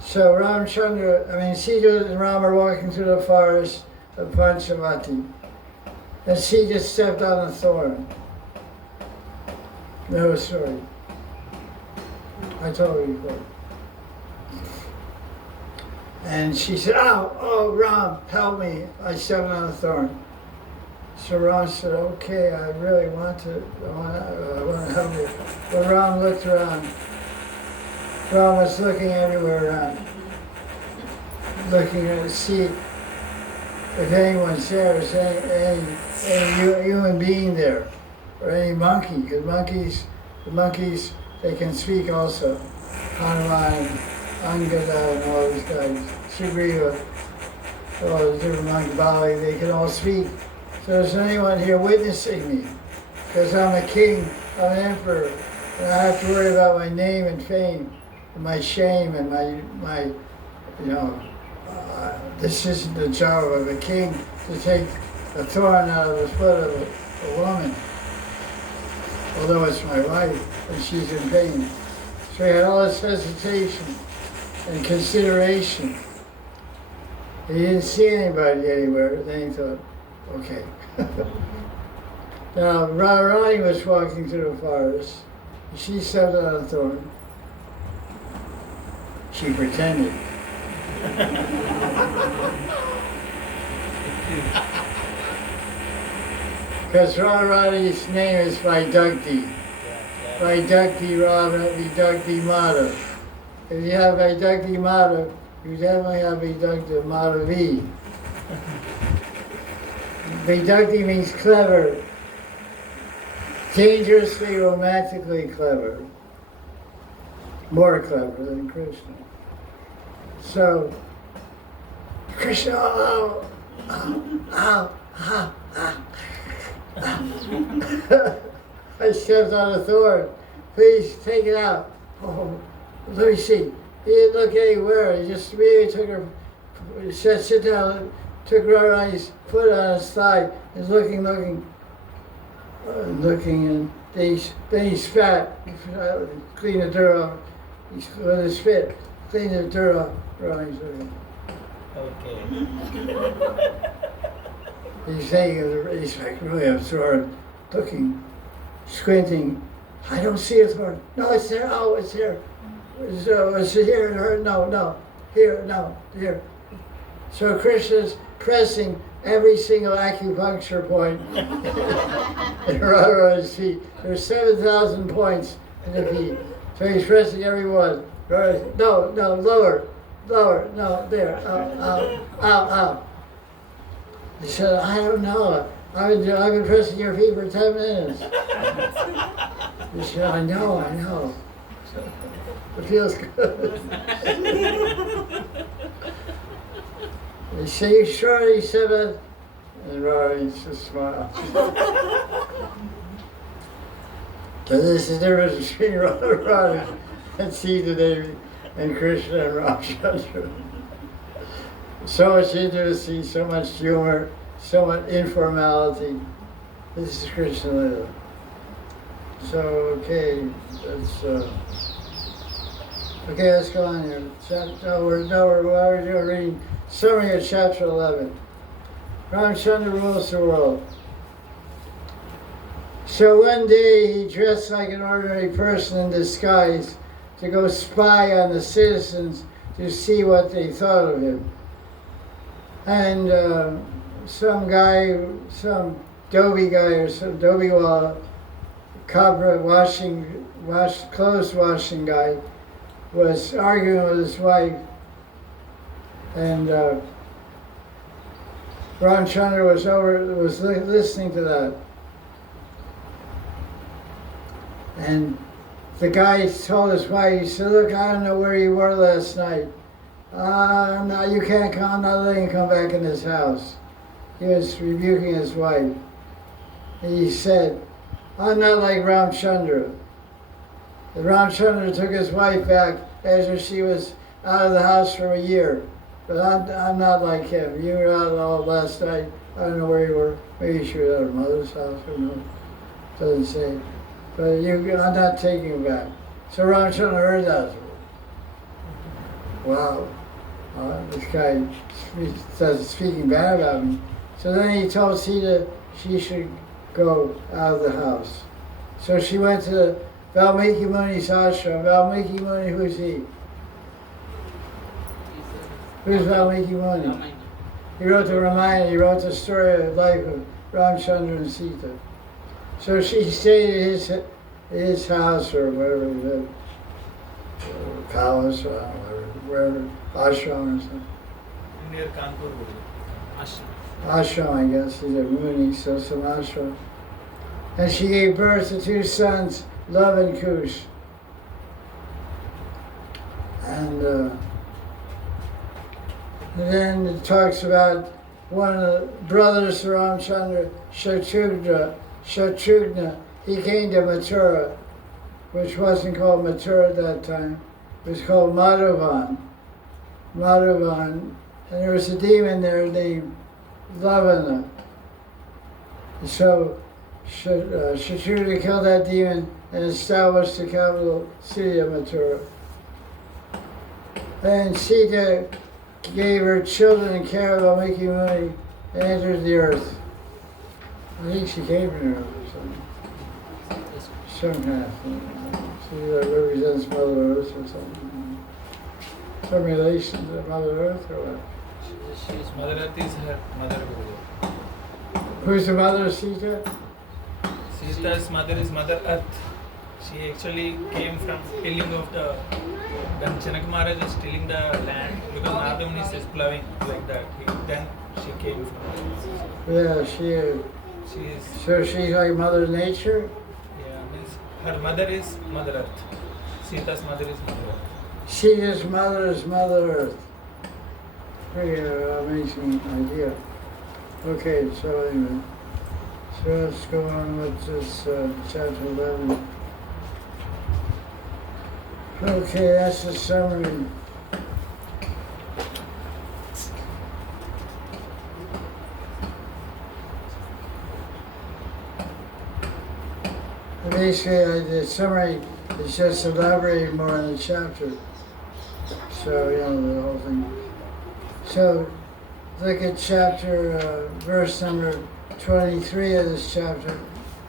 so Sita and Ram are walking through the forest of Panchavati. And Sita stepped on a thorn. No story. I told you before. And she said, oh, Ram, help me. I stepped on a thorn. So Ram said, okay, I really want to help you. But Ram looked around. Ram was looking everywhere around. Looking to see if anyone's there, is any human being there, or any monkey, because the monkeys, they can speak also. Hanuman, Angada, and all these guys, Sugriva, all the different monkeys, Bali, they can all speak. So is anyone here witnessing me? Because I'm a king, I'm an emperor, and I have to worry about my name and fame, and my shame, and my this isn't the job of a king to take a thorn out of the foot of a woman, although it's my wife and she's in pain. So he had all this hesitation and consideration. He didn't see anybody anywhere, then he thought, okay. Now, Radharani was walking through the forest. She stepped on a thorn. She pretended. Because Radharani's name is Vaidagdi. Vaidakti Radha, Vaidakti Madhav. If you have Vaidakti Madhav, you definitely have Vaidakti Madhavi. Vaidakti means clever, dangerously, romantically clever, more clever than Krishna. So, Krishna, oh, I stepped on a thorn. Please take it out. Oh, let me see. He didn't look anywhere. He just really took her, he said, sit down, took her on his foot on his thigh, and looking, and then he spat, cleaned the dirt off. With his spit, cleaned the dirt off around his foot. Okay. He's saying, he's like really absorbed, looking, squinting. I don't see a thorn. No, it's there. Oh, it's here. It's here and her. No. Here, no, here. So Krishna's pressing every single acupuncture point in Radharani's feet. There's 7,000 points in the feet. So he's pressing every one. No, lower, no, there, out. He said, I don't know. I've been pressing your feet for 10 minutes. He said, I know. It feels good. He said, you sure? He said that. And Rory just smiled. But this is the difference between Radharani and Sita Devi and Krishna and Ramchandra. So much intimacy, so much humor, so much informality. This is Krishna Lila. So, okay, let's go on here. We're reading summary of chapter 11. Ramchandra rules the world. So one day he dressed like an ordinary person in disguise to go spy on the citizens to see what they thought of him. And some Dhobi guy or some Dhobi clothes washing guy was arguing with his wife, and Ramchandra was listening to that. And the guy told his wife, he said, look, I don't know where you were last night. No, you can't come, I'm not letting you come back in this house. He was rebuking his wife. And he said, I'm not like Ramchandra. And Ramchandra took his wife back after she was out of the house for a year. But I'm not like him. You were out all last night. I don't know where you were. Maybe she was at her mother's house, who knows. Doesn't say. But I'm not taking you back. So Ramchandra heard that. Wow, this guy started speaking bad about me. So then he told Sita she should go out of the house. So she went to Valmiki Muni's ashram. Valmiki Muni, who's he? Who's Valmiki Muni? He wrote the Ramayana, he wrote the story of the life of Ramchandra and Sita. So she stayed at his house or wherever he lived, palace or wherever, ashram or something. Near Canto. Ashram, I guess. He's a Muni, so some ashram. And she gave birth to two sons, Love and Kush. And then it talks about one of the brothers of Ramchandra, Shatrughna. He came to Mathura, which wasn't called Mathura at that time. It was called Madhuvan. And there was a demon there named Lavana. So Shatrughna killed that demon and established the capital city of Mathura. And Sita gave her children in care of Valmiki Muni and entered the earth. I think she came from the earth or something. Some kind of thing. She represents Mother Earth or something. Some relation to Mother Earth or what? She's Mother Earth is her mother. Who's the mother of Sita? Sita's mother is Mother Earth. She actually came from tilling of the. When Janaka Maharaj was tilling the land, because Madan is plowing like that. Then she came from. Yeah, She is. so she's like Mother Nature? Yeah, means her mother is Mother Earth. Sita's mother is Mother Earth. Sita's mother is Mother Earth. Pretty amazing idea. Okay, so anyway. So let's go on with this chapter 11. Okay, that's the summary. Basically, the summary is just elaborating more on the chapter. So, you know, the whole thing. So, look at chapter, verse number 23 of this chapter.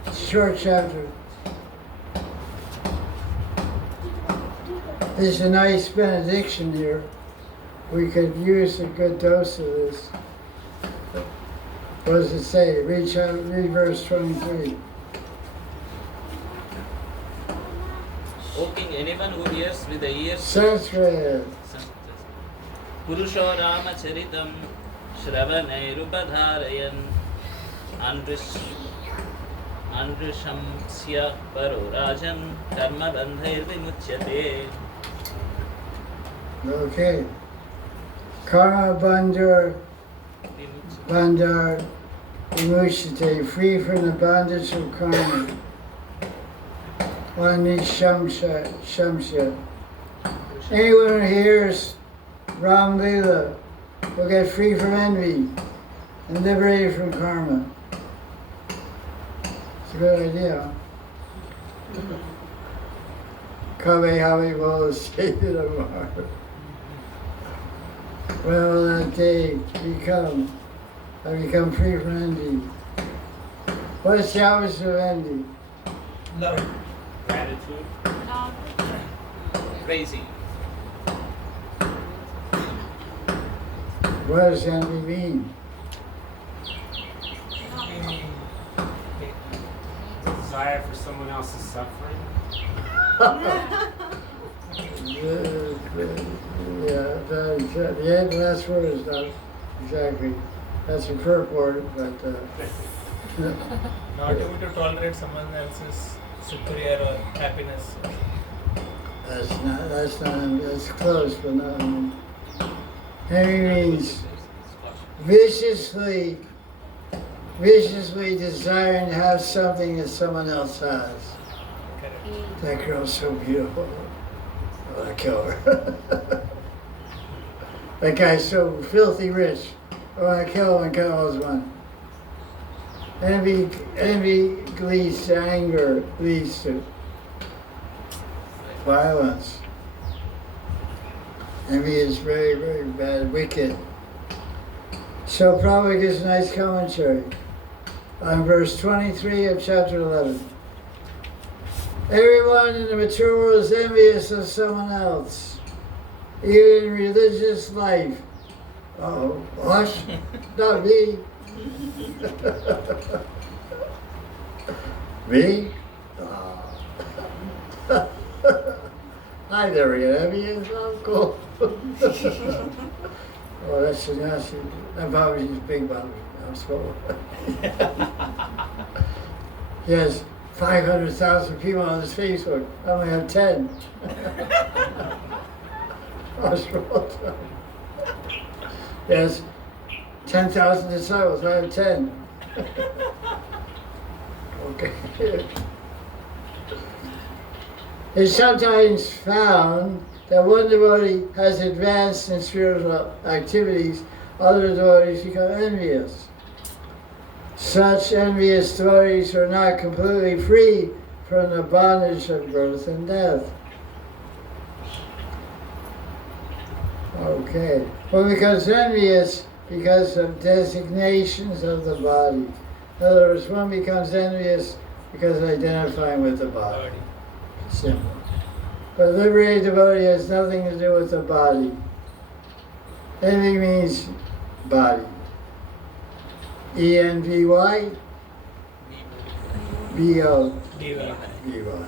It's a short chapter. There's a nice benediction here. We could use a good dose of this. What does it say? Read verse 23. O King, anyone who hears with the ears Sanskrit. Purusho Ramacharitam Shravanairupadharayan Andrishamsya Paro Rajan Karma Bandhair Vimuchyate. Okay. Karma bandar vimuchyate, free from the bondage of karma. Shamsha. Anyone who hears Ram Leela will get free from envy and liberated from karma. It's a good idea. Kave Havi will say to the Maharaj. When will that day become? I become free from envy. What's the opposite of envy? Love. Gratitude. Crazy. What does envy mean? Desire for someone else's suffering. Yeah, the last word is not exactly. That's a purport, but Not able to tolerate someone else's superior or happiness. that's close, but not. Envy means viciously desiring to have something that someone else has. Correct. That girl's so beautiful. I want to kill her. That guy's so filthy rich. I want to kill him and kill all his money. Envy leads to anger, leads to violence. Envy is very, very bad, wicked. So Prabhupada gives a nice commentary on verse 23 of chapter 11. Everyone in the material world is envious of someone else, even in religious life. Oh, what? Not me. Me? Oh. I never get envious. Oh, cool. Oh, that's that Babaji's big Babaji. I'm so. Yes. 500,000 people on his Facebook. I only have 10. Yes, 10,000 disciples. I have 10. Okay. It's sometimes found that one devotee has advanced in spiritual activities, other devotees become envious. Such envious devotees are not completely free from the bondage of birth and death. Okay. One becomes envious because of designations of the body. In other words, one becomes envious because of identifying with the body. Simple. But liberated devotee has nothing to do with the body. Envy means body. E-N-V-Y? B-O. Diva. B-Y.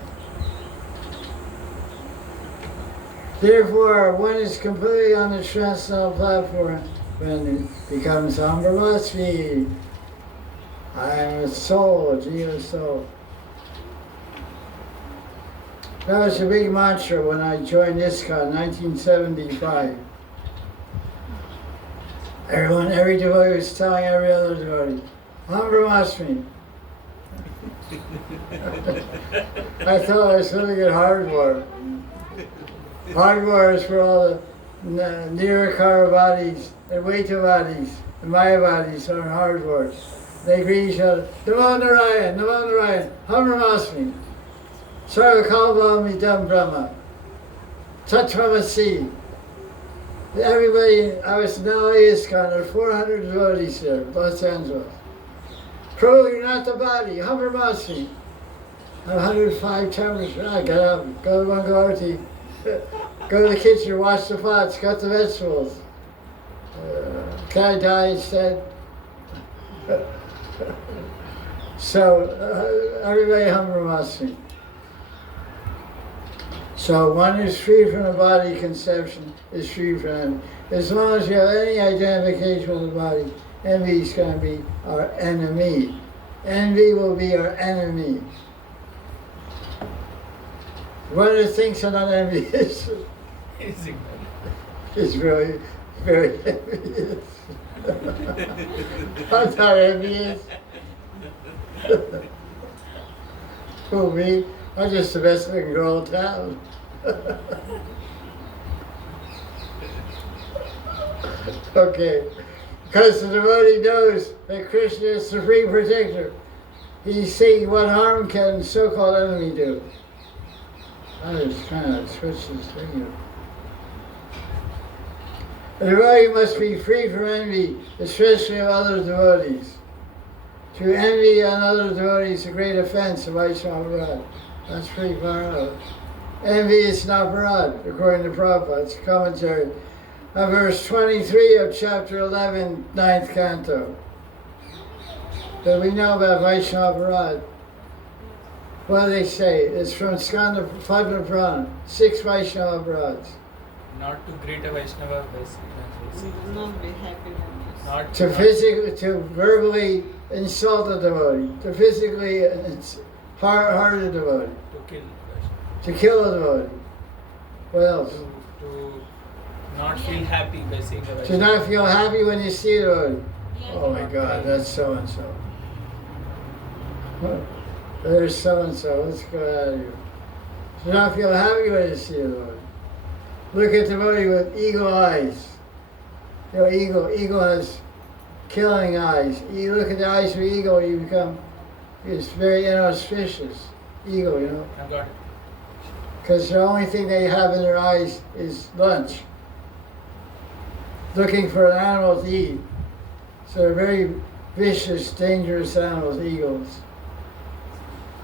Therefore, one is completely on the transcendental platform when it becomes Ambrahmasmi. I am a soul, a Jiva soul. That was a big mantra when I joined ISKCON in 1975. Every devotee was telling every other devotee, Ambrahmasmi. I thought I was living in hardware. Hardware is for all the Nirakara bodies and Vaita bodies and Maya bodies are hardware. They greet each other, Namo Narayan, Ambrahmasmi. Sarvakalvam Idam Brahma. Tattvamasi. Everybody, I was in LA ISKCON, there were 400 devotees there, Los Angeles. Prabhu, you're not the body, Ambrahmasmi. 105 chambers. I got up, go to Mangalarti, go to the kitchen, wash the pots, cut the vegetables. Can I die instead? So, everybody Ambrahmasmi. So one who's free from the body conception is free from envy. As long as you have any identification with the body, envy is going to be our enemy. Envy will be our enemy. One of the things I'm not envious is really very envious. I'm not envious. Who, me? I'm just the best looking girl in town. Okay, because the devotee knows that Krishna is supreme protector. He's seeing what harm can so-called enemy do. I just kind of switch this thing here. The devotee must be free from envy, especially of other devotees. To envy on other devotees is a great offense of Vaishnava. That's pretty far out. Envy is not parad, according to Prabhupada. It's a commentary on verse 23 of chapter 11, 9th canto. But we know about Vaishnava parad. What do they say? It's from Skanda Padma Purana, 6 Vaishnava parads. Not to greet a Vaishnava, basically. Not be happy with this. Not To physically, to verbally insult a devotee, to physically hurt a devotee, to kill to kill a devotee. What else? to not feel happy by seeing a To Vaishnava. not feel happy when you see a devotee. Oh my God, that's so and so. There's so and so. Let's go out of here. To not feel happy when you see a devotee. Look at the devotee with eagle eyes. You know, eagle has killing eyes. You look at the eyes of eagle, you become, it's very inauspicious. Eagle, you know. I got it. Because the only thing they have in their eyes is lunch. Looking for an animal to eat. So they're very vicious, dangerous animals, eagles.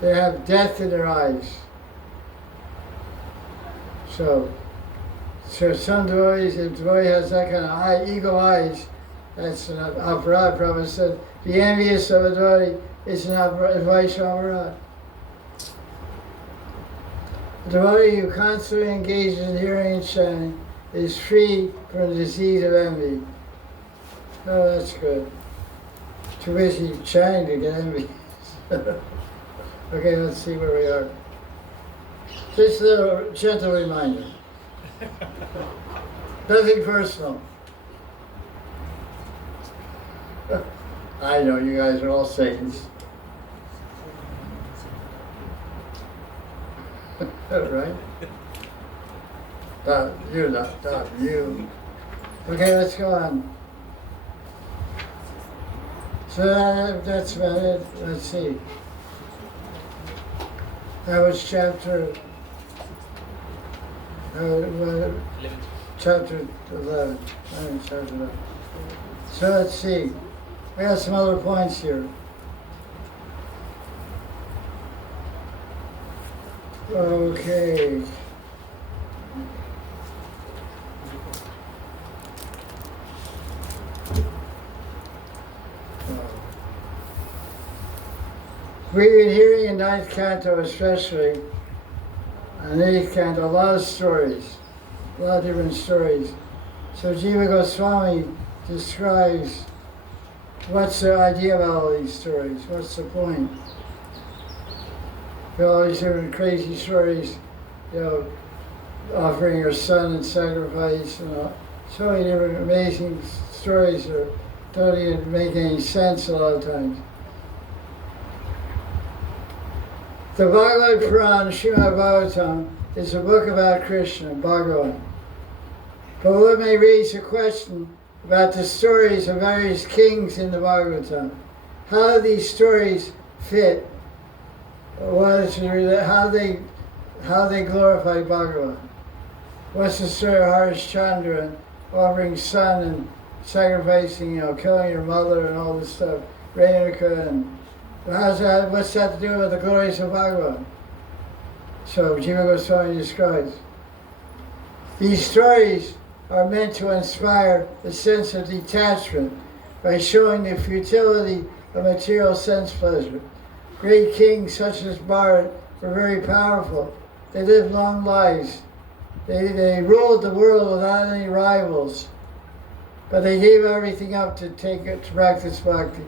They have death in their eyes. So some devotees, if the devotee has that kind of eagle eyes, that's an aparad. Prabhupada said, be envious of a devotee is an advice of aparad. The devotee who constantly engages in hearing and chanting is free from the disease of envy. Oh, that's good. Too busy chanting to get envy. Okay, let's see where we are. Just a little gentle reminder. Nothing personal. I know you guys are all saints. Right? You're not, you. Okay, let's go on. So that's about it. Let's see. That was chapter, chapter 11. Chapter 11. So let's see. We have some other points here. Okay. We've been hearing in 9th canto especially, and 8th canto, a lot of stories. a lot of different stories. So Jiva Goswami describes what's the idea of all these stories, what's the point. All these different crazy stories, offering her son in sacrifice and all. So many different amazing stories that don't even make any sense a lot of times. The Bhagavad Purana, Srimad Bhagavatam, is a book about Krishna, Bhagavan. But one may raise a question about the stories of various kings in the Bhagavatam. How do these stories fit? How they glorify Bhagavan? What's the story of Harishchandra offering son and sacrificing, killing your mother and all this stuff, Renuka, and what's that to do with the glories of Bhagavan? So Jiva Goswami describes. These stories are meant to inspire a sense of detachment by showing the futility of material sense pleasure. Great kings such as Bharat were very powerful. They lived long lives. They ruled the world without any rivals. But they gave everything up to practice bhakti.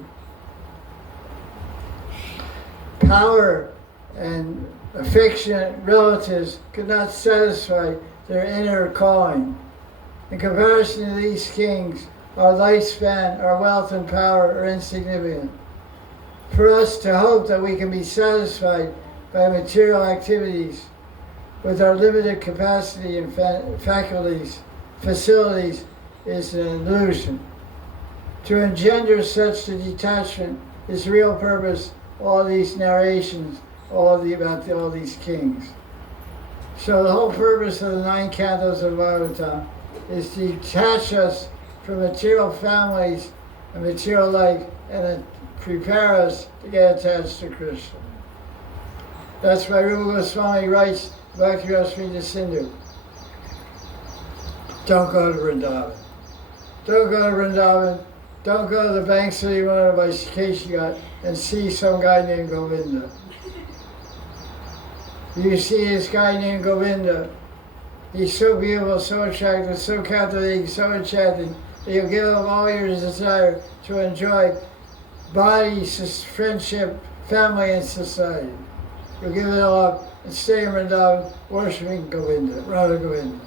Power and affectionate relatives could not satisfy their inner calling. In comparison to these kings, our lifespan, our wealth and power are insignificant. For us to hope that we can be satisfied by material activities with our limited capacity and facilities is an illusion. To engender such a detachment is the real purpose of all these narrations, about all these kings. So the whole purpose of the 9 cantos of Bhagavatam is to detach us from material families and material life and prepare us to get attached to Krishna. That's why Rupa Goswami writes Bhakti Rasmita Sindhu. Don't go to Vrindavan. Don't go to Vrindavan. Don't go to the banks of the Yamuna by Keshighat and see some guy named Govinda. You see this guy named Govinda. He's so beautiful, so attractive, so captivating, so enchanting that you'll give up all your desire to enjoy body, friendship, family, and society. You'll give it all up and stay in Vrindavan worshiping Govinda, Radha Govinda.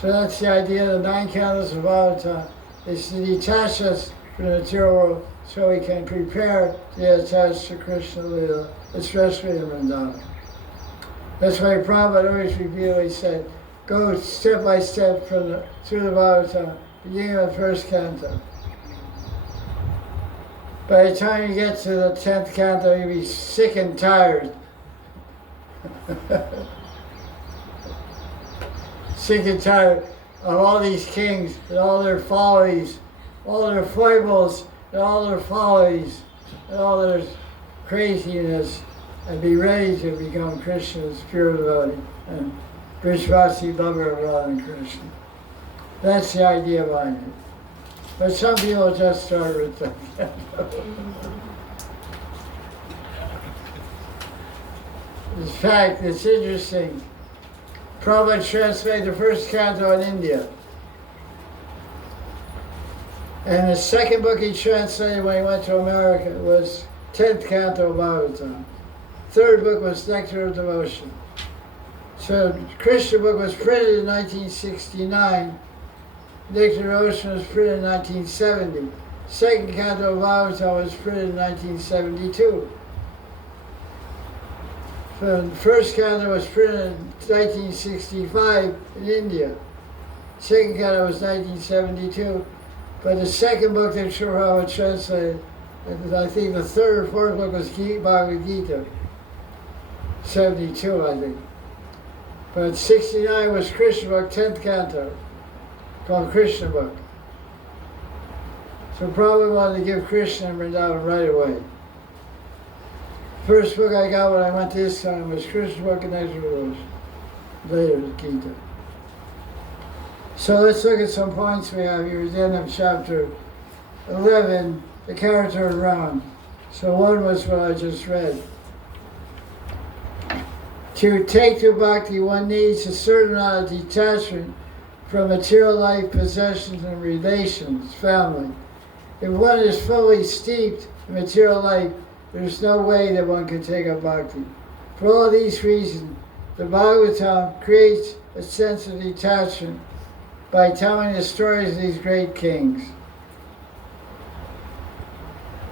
So that's the idea of the 9 cantos of Bhagavatam, is to detach us from the material world so we can prepare to get attached to Krishna Lila, especially in Vrindavan. That's why Prabhupada always repeatedly said, go step by step through the Bhagavatam, beginning with the first canto. By the time you get to the 10th canto, you'll be sick and tired. Sick and tired of all these kings and all their follies, all their foibles and all their follies and all their craziness, and be ready to become Krishna's pure devotee and Vishvasi lover of Radha and Krishna. That's the idea behind it. But some people just start with that. In fact, it's interesting. Prabhupada translated the first canto in India. And the second book he translated when he went to America was 10th canto of Bhagavatam. Third book was Nectar of Devotion. So Krishna book was printed in 1969. Nectar of Devotion was printed in 1970. Second canto of Bhagavatam was printed in 1972. The first canto was printed in 1965 in India. Second canto was 1972. But the second book that Prabhupada translated, I think the third or fourth book was Bhagavad Gita. 72, I think. But 69 was Krishna book, 10th canto, called Krishna book. So Prabhupada wanted to give Krishna and Vrindavan right away. First book I got when I went to this time was Krishna book and Nectar of Devotion. Later, Gita. So let's look at some points we have here at the end of chapter 11, the character of Ram. So one was what I just read. To take to bhakti, one needs a certain amount of detachment from material life, possessions, and relations, family. If one is fully steeped in material life, there's no way that one can take up bhakti. For all these reasons, the Bhagavatam creates a sense of detachment by telling the stories of these great kings.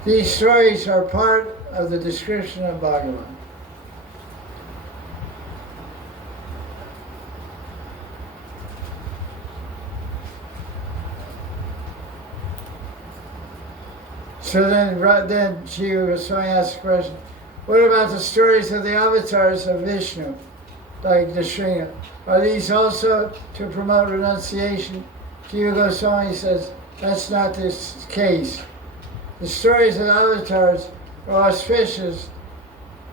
These stories are part of the description of Bhagavan. So then Jiva Goswami asked the question, what about the stories of the avatars of Vishnu, like the Shringa? Are these also to promote renunciation? Jiva Goswami says, that's not the case. The stories of the avatars are auspicious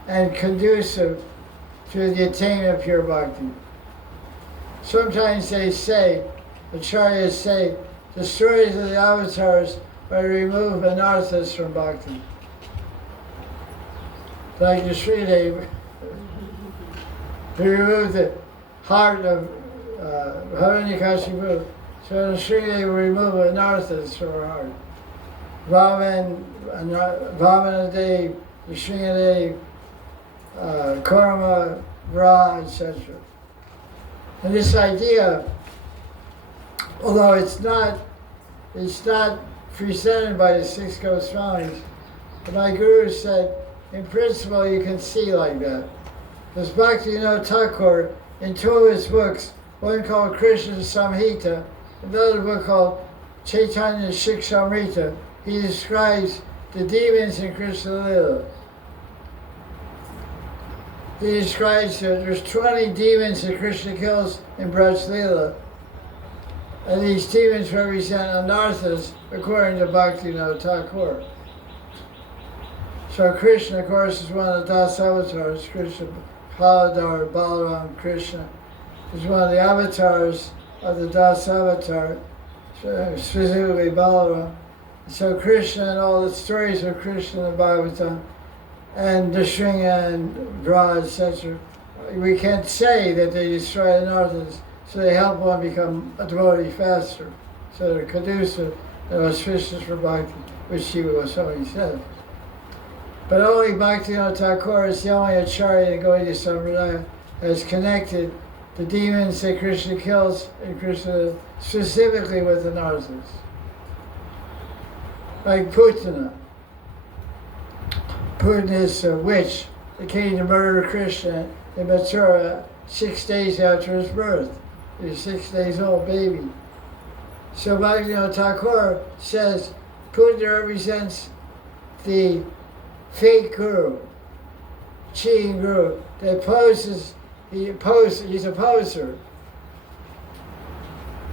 and conducive to the attainment of pure bhakti. Sometimes they say, acharyas say, the stories of the avatars are to remove anarthas from bhakti. Like the Srideva, to remove the heart of Hiranyakashipu. So the Srideva will remove anarthas from her heart. Vamanadev, the Sringadev, Karma, Ra, etc. And this idea, although it's not presented by the six Goswamis, but my guru said, in principle you can see like that. Because Bhaktivinoda Thakur, in two of his books, one called Krishna Samhita, another book called Chaitanya Shikshamrita, he describes the demons in Krishna Lila. He describes that there's 20 demons that Krishna kills in Braj Lila. And these demons represent anarthas according to Bhaktivinoda Thakur. So Krishna, of course, is one of the Das avatars. Krishna, Haladar, Balaram, Krishna, is one of the avatars of the Das avatar, specifically Balaram. So Krishna and all the stories of Krishna in the Bhagavatam, and the Shringa and Dra, etc., we can't say that they destroy anarthas, so they help one become a devotee faster. So they're conducive and auspicious for bhakti, which Jiva Goswami said. But only Bhaktivinoda Thakur is the only acharya in Gaudiya Sampradaya has connected the demons that Krishna kills in Krishna specifically with anarthas. Like Putana. Putana is a witch that came to murder Krishna in Mathura 6 days after his birth. He was 6 days old baby. So Bhaktivinoda Thakur says Putana represents the fake guru, cheating guru that poses. He's a poser.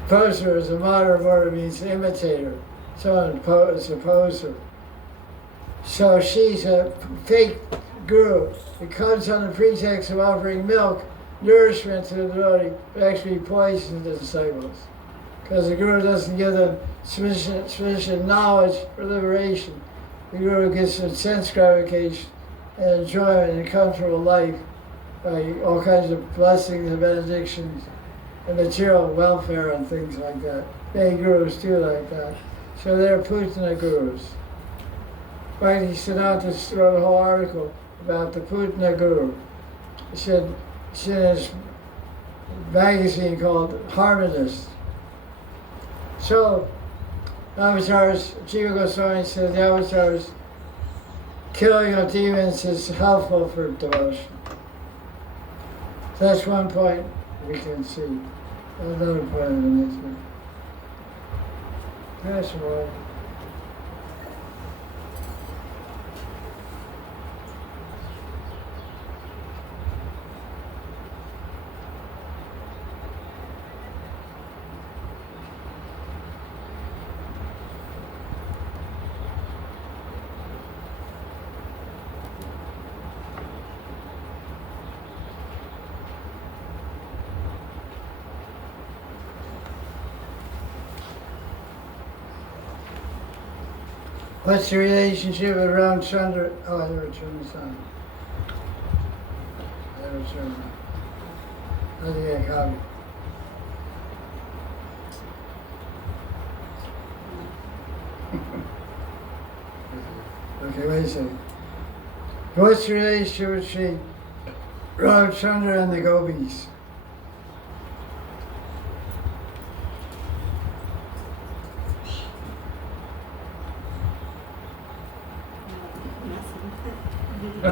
Poser is a modern word, means imitator. Someone is a poser. So she's a fake guru. It comes on the pretext of offering milk, nourishment to the devotee, but actually poisons the disciples. Because the guru doesn't give them sufficient knowledge for liberation. The guru gives them sense gratification and enjoyment and comfortable life by all kinds of blessings and benedictions and material welfare and things like that. Many gurus do like that. So they're Putana gurus. Bhakti Siddhanta wrote a whole article about the Putana guru. It's in his magazine called Harmonist. So, avatars, Jiva Goswami said the avatars, killing of demons is helpful for devotion. That's one point we can see. Another point in this one. That's one. What's the relationship of Ramchandra? Oh, I never turned this on. I Ramachandra. How do you get a copy? Okay, wait a second. What's the relationship between Ramachandra and the gopis? In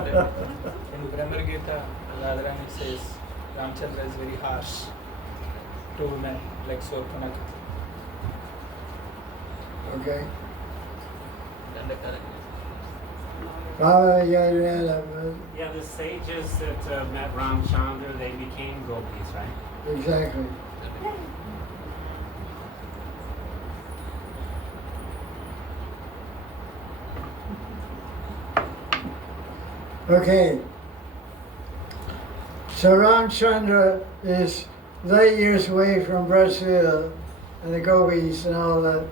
Brahma Gita, Radharani says Ramchandra is very harsh to women like Sorpanaka. Okay. And the correct. Baba, you got your hand up, bud. Yeah, the sages that met Ramchandra, they became gopis, right? Exactly. Okay. So Ramchandra is light years away from Brajlila and the gopis and all that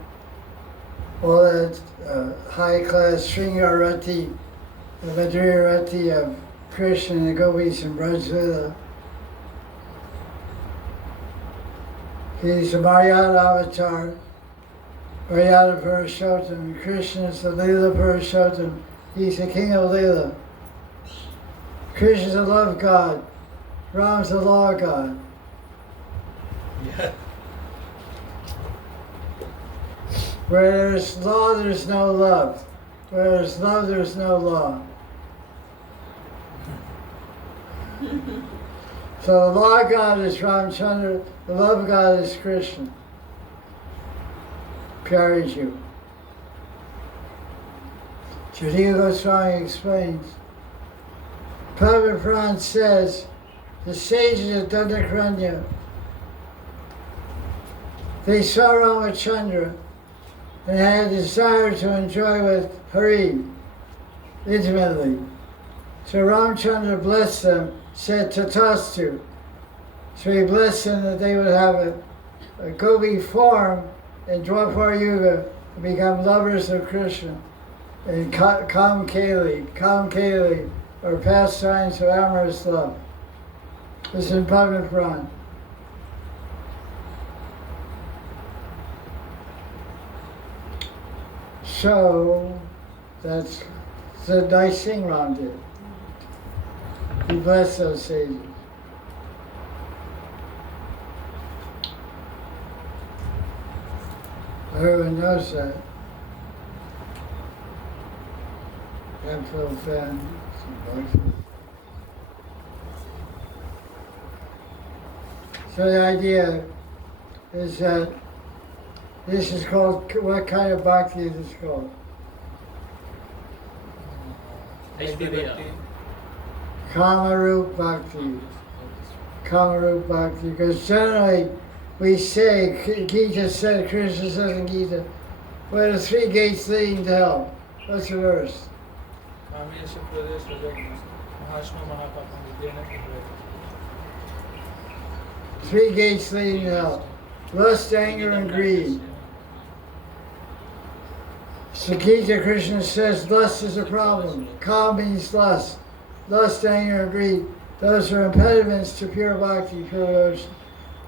high class Shringarati, the Madhurarati of Krishna and the gopis in Brajlila. He's a Maryada avatar, Maryada Purushottam. Krishna is the Leela Purushottam. He's the king of Leela. Krishna's a love god. Ram's a law god. Yeah. Where there's law, there's no love. Where there's love, there's no law. So the law god is Ramchandra, the love god is Krishna. Pyariju. Jadika Goswami explains. Prabhupada Puran says the sages of Dandakaranya, they saw Ramachandra and had a desire to enjoy with Hari intimately. So Ramachandra blessed them, said Tatastu. So he blessed them that they would have a gopi form in Dwapar Yuga and become lovers of Krishna. And Kam Kali, or pastimes of amorous love. This is in Padma Puran. So, that's the nice thing Ram did. He blessed those sages. Everyone knows that. Capsule fan. So the idea is that this is called, what kind of bhakti is this called? HBBR. Kamarup bhakti. Kamarup bhakti. Because generally we say, Gita said, Krishna says in Gita, what are the three gates leading to hell? What's the verse? Three gates leading to hell. Lust, anger, and greed. So Gita Krishna says lust is a problem. Kam means lust. Lust, anger, and greed. Those are impediments to pure bhakti, pure devotion.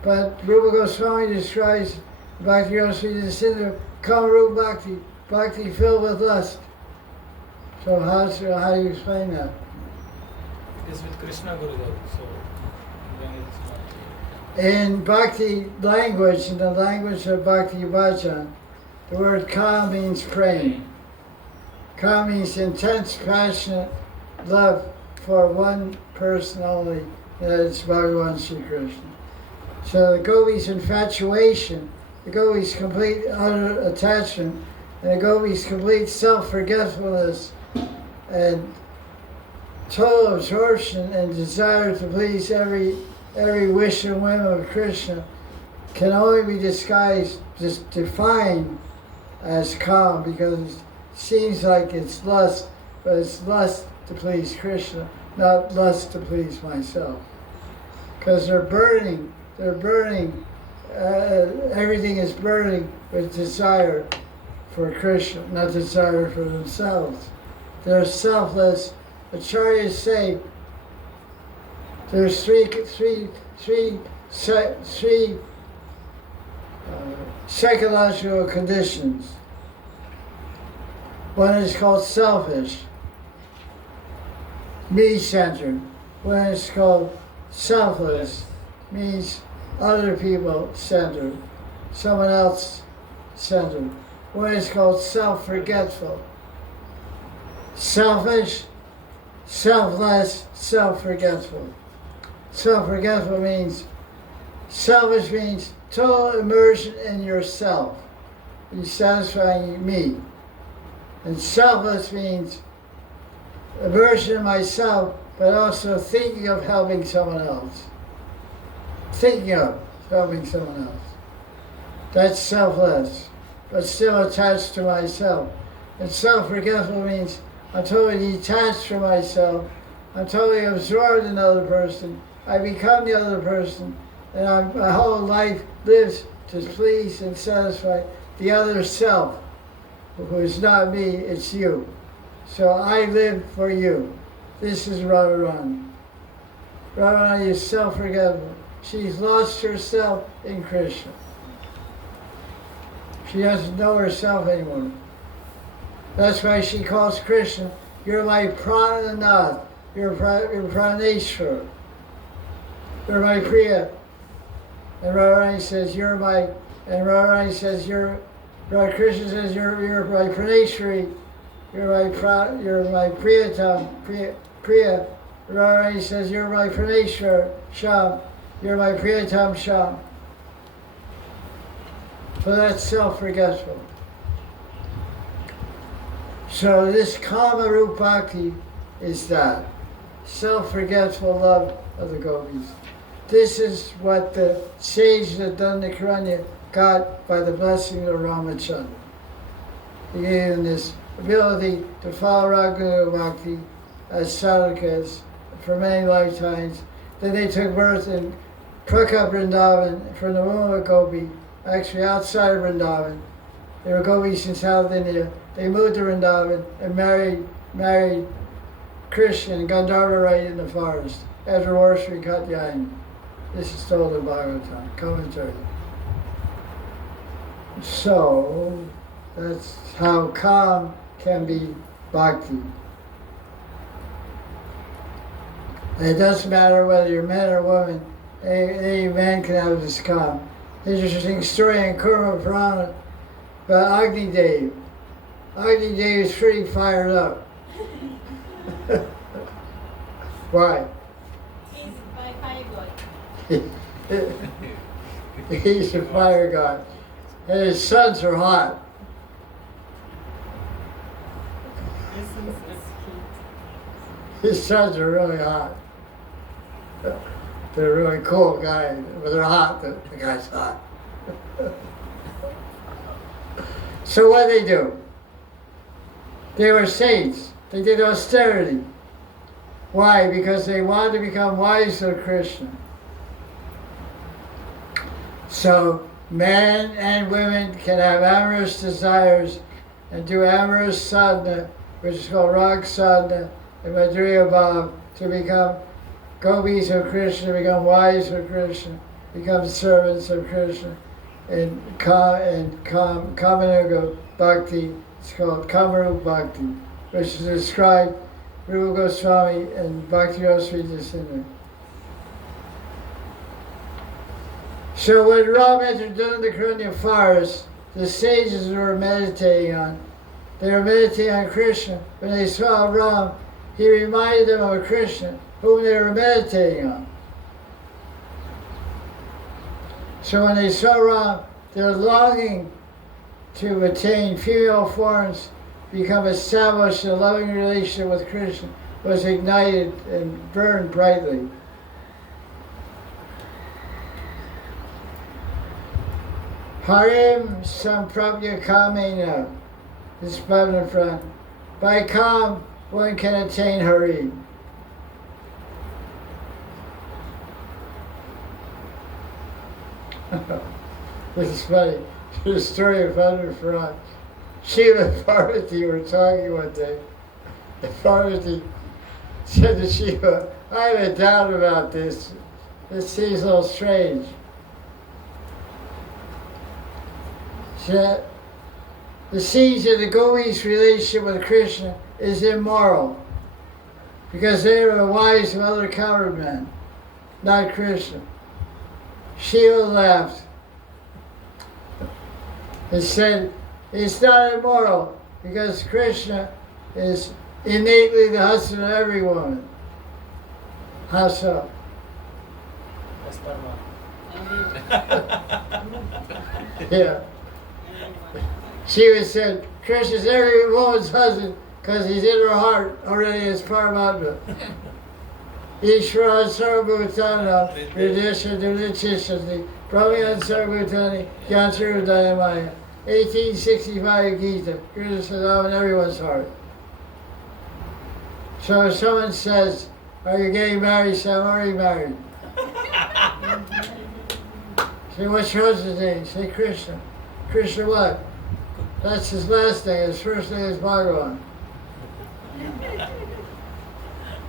But Rupa Goswami describes Bhakti Goswami the sin of Kamarup bhakti, bhakti filled with lust. So how do you explain that? It is with Krishna Gurudev, so then it's not. In bhakti language, in the language of Bhakti Bhajan, the word ka means praying. Ka means intense, passionate love for one person only, that is Bhagavan Sri Krishna. So the gopis' infatuation, the gopis' complete utter attachment, and the gopis' complete self-forgetfulness and total absorption and desire to please every wish and whim of Krishna can only be defined as calm, because it seems like it's lust, but it's lust to please Krishna, not lust to please myself. Because they're burning, everything is burning with desire for Krishna, not desire for themselves. They're selfless. Acharyas say There's three psychological conditions. One is called selfish, me-centered. One is called selfless, means other people centered, someone else centered. One is called self-forgetful. Selfish, selfless, self-forgetful. Self-forgetful means, selfish means total immersion in yourself. You're satisfying me. And selfless means immersion in myself, but also thinking of helping someone else. Thinking of helping someone else. That's selfless, but still attached to myself. And self-forgetful means I'm totally detached from myself. I'm totally absorbed in another person. I become the other person, and my whole life lives to please and satisfy the other self, who is not me, it's you. So I live for you. This is Radharani. Radharani is self-forgetful. She's lost herself in Krishna. She doesn't know herself anymore. That's why she calls Krishna, you're my Prananath, you're Praneshwar, you're my Priya. And Radharani says, you're my, and Radharani says, Krishna says, you're my Praneshwari, you're my Priyatam, Priya. Radharani says, you're my Praneshwar, Sham, you're my Priyatam, Sham. So that's self-forgetful. So this Kamarup Bhakti is that. Self-forgetful love of the gopis. This is what the sage of Dandakaranya got by the blessing of Ramachandra. He gave them this ability to follow Raghunath Bhakti as sadhakas for many lifetimes. Then they took birth in Prakha Vrindavan from the womb of a gopi, actually outside of Vrindavan. They were gopis in South India. They moved to Vrindavan and married Krishna and Gandharva right in the forest after worshiping Katyayani. This is told in Bhagavatam, commentary. So, that's how calm can be bhakti. And it doesn't matter whether you're man or woman, any man can have this calm. Interesting story in Kurma Purana about Agni Dev. Agni Dev is pretty fired up. Why? He's my fire god. He's a fire god. And his sons are hot. Essence is heat. His sons are really hot. They're really cool guys, but they're hot. The guy's hot. So what did they do? They were saints. They did austerity. Why? Because they wanted to become wise to Krishna. So men and women can have amorous desires and do amorous sadhana, which is called rag sadhana and madhurya bhav, to become gopis of Krishna, become wise of Krishna, become servants of Krishna. In Kamanuga Bhakti, it's called Kamarup Bhakti, which is described Rupa Goswami and Bhakti Rasvita Sindhu. So when Ram entered Dandakaranya forest, the sages were meditating on. They were meditating on Krishna. When they saw Ram, he reminded them of Krishna, whom they were meditating on. So when they saw Ram, their longing to attain female forms, become established in a loving relationship with Krishna, was ignited and burned brightly. Harim Samprapya Kamena, this button in front. By Kam, one can attain Hari. This is funny. The story of Button Front. Shiva and Parvati were talking one day. And Parvati said to Shiva, I have a doubt about this. This seems a little strange. She said, the seeds of the gopis' relationship with Krishna is immoral because they are the wives of other cowherd men, not Krishna. Shiva laughed and said, it's not immoral because Krishna is innately the husband of every woman. How so? That's Parma. Yeah. Shiva said, Krishna's every woman's husband because he's in her heart already as Paramatma. Ishvara Sarvabhutana, Hridesha Dudachishati, Brahman Sarvabhutani, Gyanchara Dayamaya. 1865 Gita. Krishna says, I'm in everyone's heart. So if someone says, are you getting married? Say, I'm already married. Say, what's your husband's name? Say, Krishna. Krishna what? That's his last name. His first name is Bhagavan.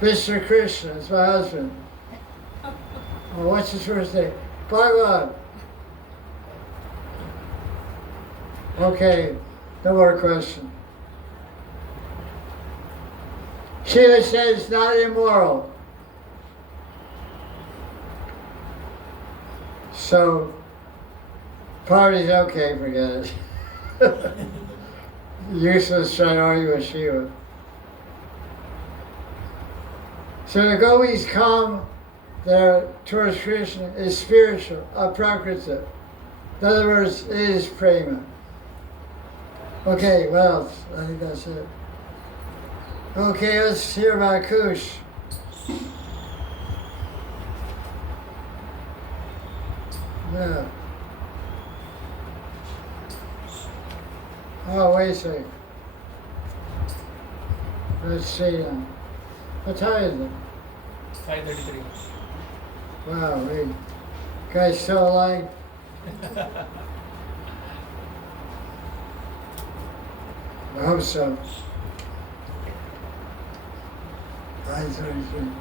Mr. Krishna is my husband. Well, what's his first name? Bhagavan. Okay, no more question. Shiva says it's not immoral. So, party's okay, forget it. Useless trying to argue with Shiva. So the gopis come there towards Krishna is spiritual, aprakrita. In other words, it is prema. Okay, what else? I think that's it. Okay, let's hear about Kush. Yeah. Oh, wait a second. Let's see now. What time is it? 5:33. Wow, wait. Guys still alive? I hope so. 5:33.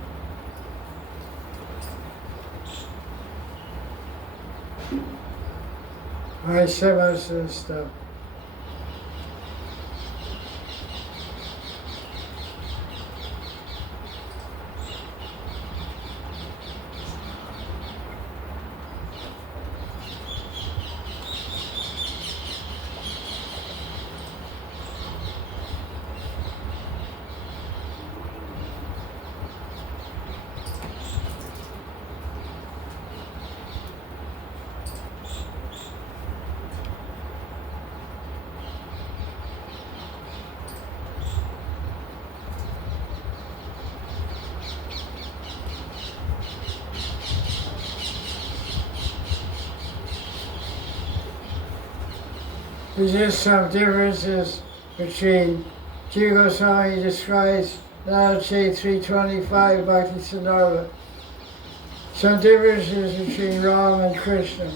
I said most of this stuff. There's just some differences between Jiva Goswami describes Nalache 325 Bhakti Sandarbha. Some differences between Ram and Krishna.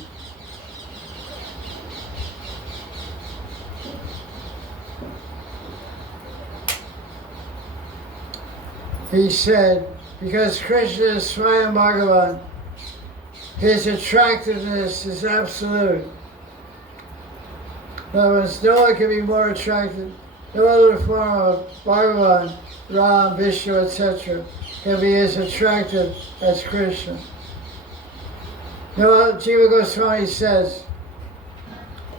He said, because Krishna is Swayam Bhagavan, his attractiveness is absolute. In other words, no one can be more attractive. No other form of Bhagavan, Ram, Vishnu, etc. can be as attractive as Krishna. No, Jiva Goswami says,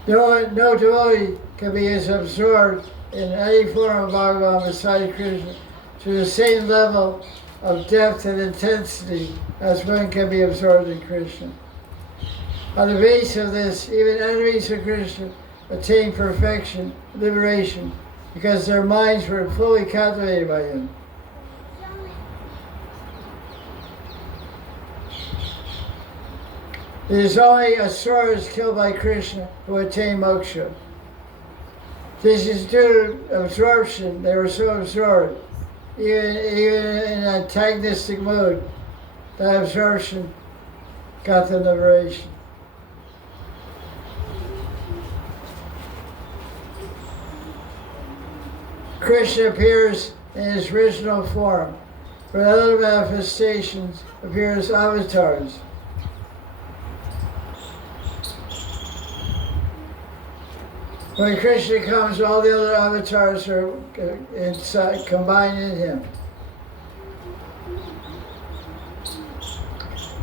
no devotee can be as absorbed in any form of Bhagavan besides Krishna to the same level of depth and intensity as one can be absorbed in Krishna. On the basis of this, even enemies of Krishna attain perfection, liberation, because their minds were fully captivated by him. It is only asuras killed by Krishna who attain moksha. This is due to absorption. They were so absorbed, even in an antagonistic mood, that absorption got them liberation. Krishna appears in his original form. but other manifestations appear as avatars. When Krishna comes, all the other avatars are inside, combined in him.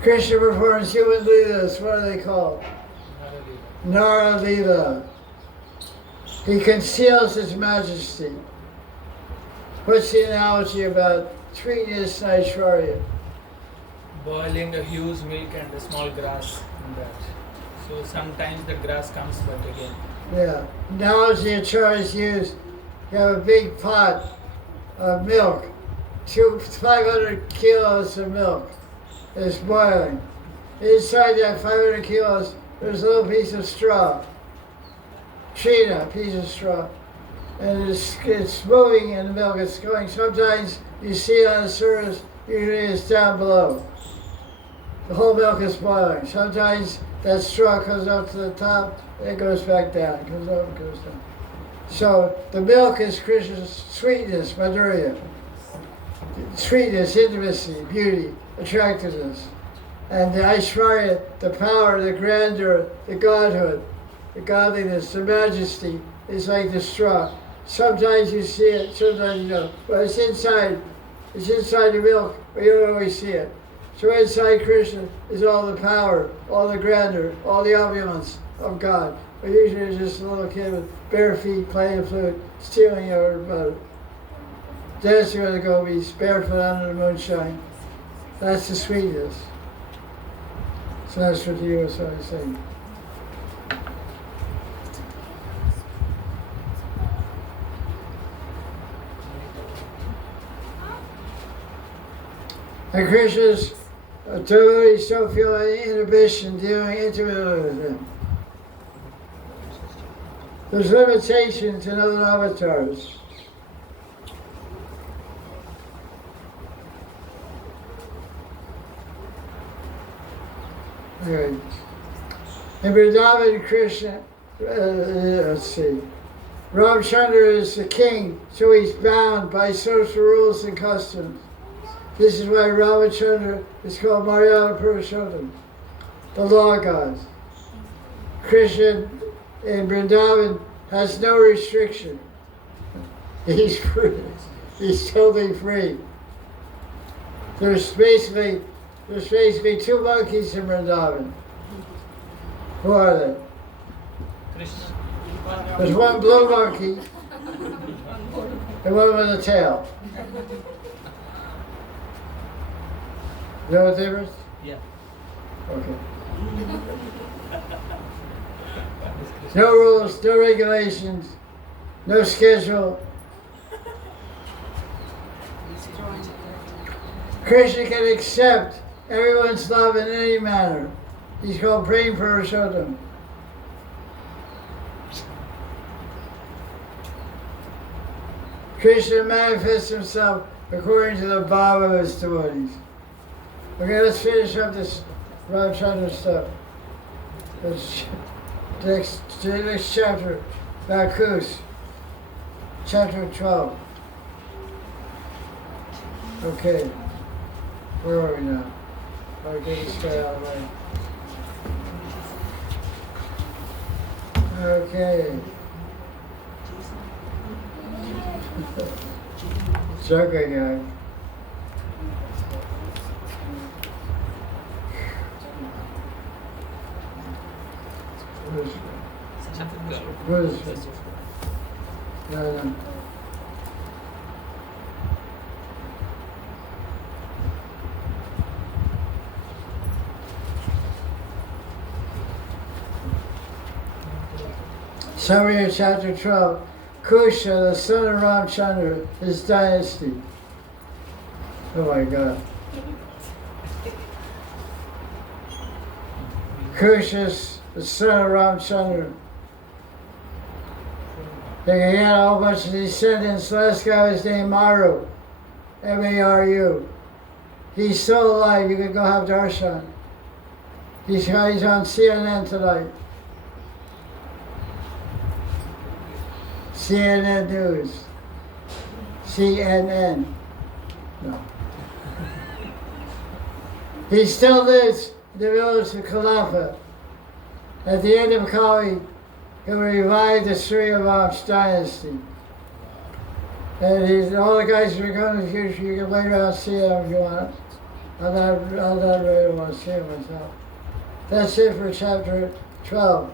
Krishna performs human leelas. What are they called? Nara Leela. He conceals his majesty. What's the analogy about sweetness and Aishwarya? Boiling a huge milk and a small grass in that. So sometimes the grass comes back again. Yeah. Analogy acharyas use. You have a big pot of milk, 500 kilos of milk is boiling. Inside that 500 kilos, there's a little piece of straw. Trina, piece of straw. And it's moving in the milk, it's going. Sometimes you see it on the surface, usually it's down below. The whole milk is boiling. Sometimes that straw comes up to the top, it goes back down, it goes up, it goes down. So the milk is Krishna's sweetness, madhurya. Sweetness, intimacy, beauty, attractiveness. And the Aishwarya, the power, the grandeur, the godhood, the godliness, the majesty is like the straw. Sometimes you see it, sometimes you don't. But it's inside the milk, but you don't always see it. So inside Krishna is all the power, all the grandeur, all the opulence of God. But usually it's just a little kid with bare feet playing the flute, stealing your butter. Dancing with the gopis, barefoot under the moonshine. That's the sweetness. So that's what you were saying. And Krishna's devotees don't feel any inhibition dealing intimately with him. There's limitations in other avatars. Okay. In Vrindavan, Krishna, let's see, Ramchandra is the king, so he's bound by social rules and customs. This is why Ramachandra is called Maryada Purushottam, the law god. Krishna in Vrindavan has no restriction. He's free. He's totally free. There's basically two monkeys in Vrindavan. Who are they? Krishna. There's one blue monkey and one with a tail. You know what the difference? Yeah. Okay. No rules, no regulations, no schedule. Krishna can accept everyone's love in any manner. He's called Prem Purushottam. Krishna manifests himself according to the bhava of his devotees. Okay, let's finish up this Ramchandra stuff. The next chapter, Vakus, chapter 12. Okay, where are we now? I'll get this guy out of the way. Okay. Joker guy. What is it? No. Summary of chapter 12. Kusha, the son of Ramchandra, his dynasty. Oh my God. Kusha, the son of Ramchandra. They had a whole bunch of descendants. The last guy was named Maru. M-A-R-U. He's still alive. You can go have darshan. He's on CNN tonight. CNN News. CNN. No. He still lives in the village of Kalapa. At the end of Kali, he will revive the Srimad dynasty. And all the guys who are going to the future, you can later on see them if you want. I'm not really want to see them myself. That's it for chapter 12.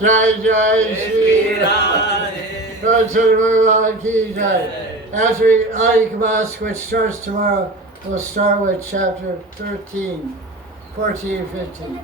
Jai Jai Shri Radhe. Bhagavan Ki Jai. After Adhik which starts tomorrow, we'll start with chapter 13, 14, 15.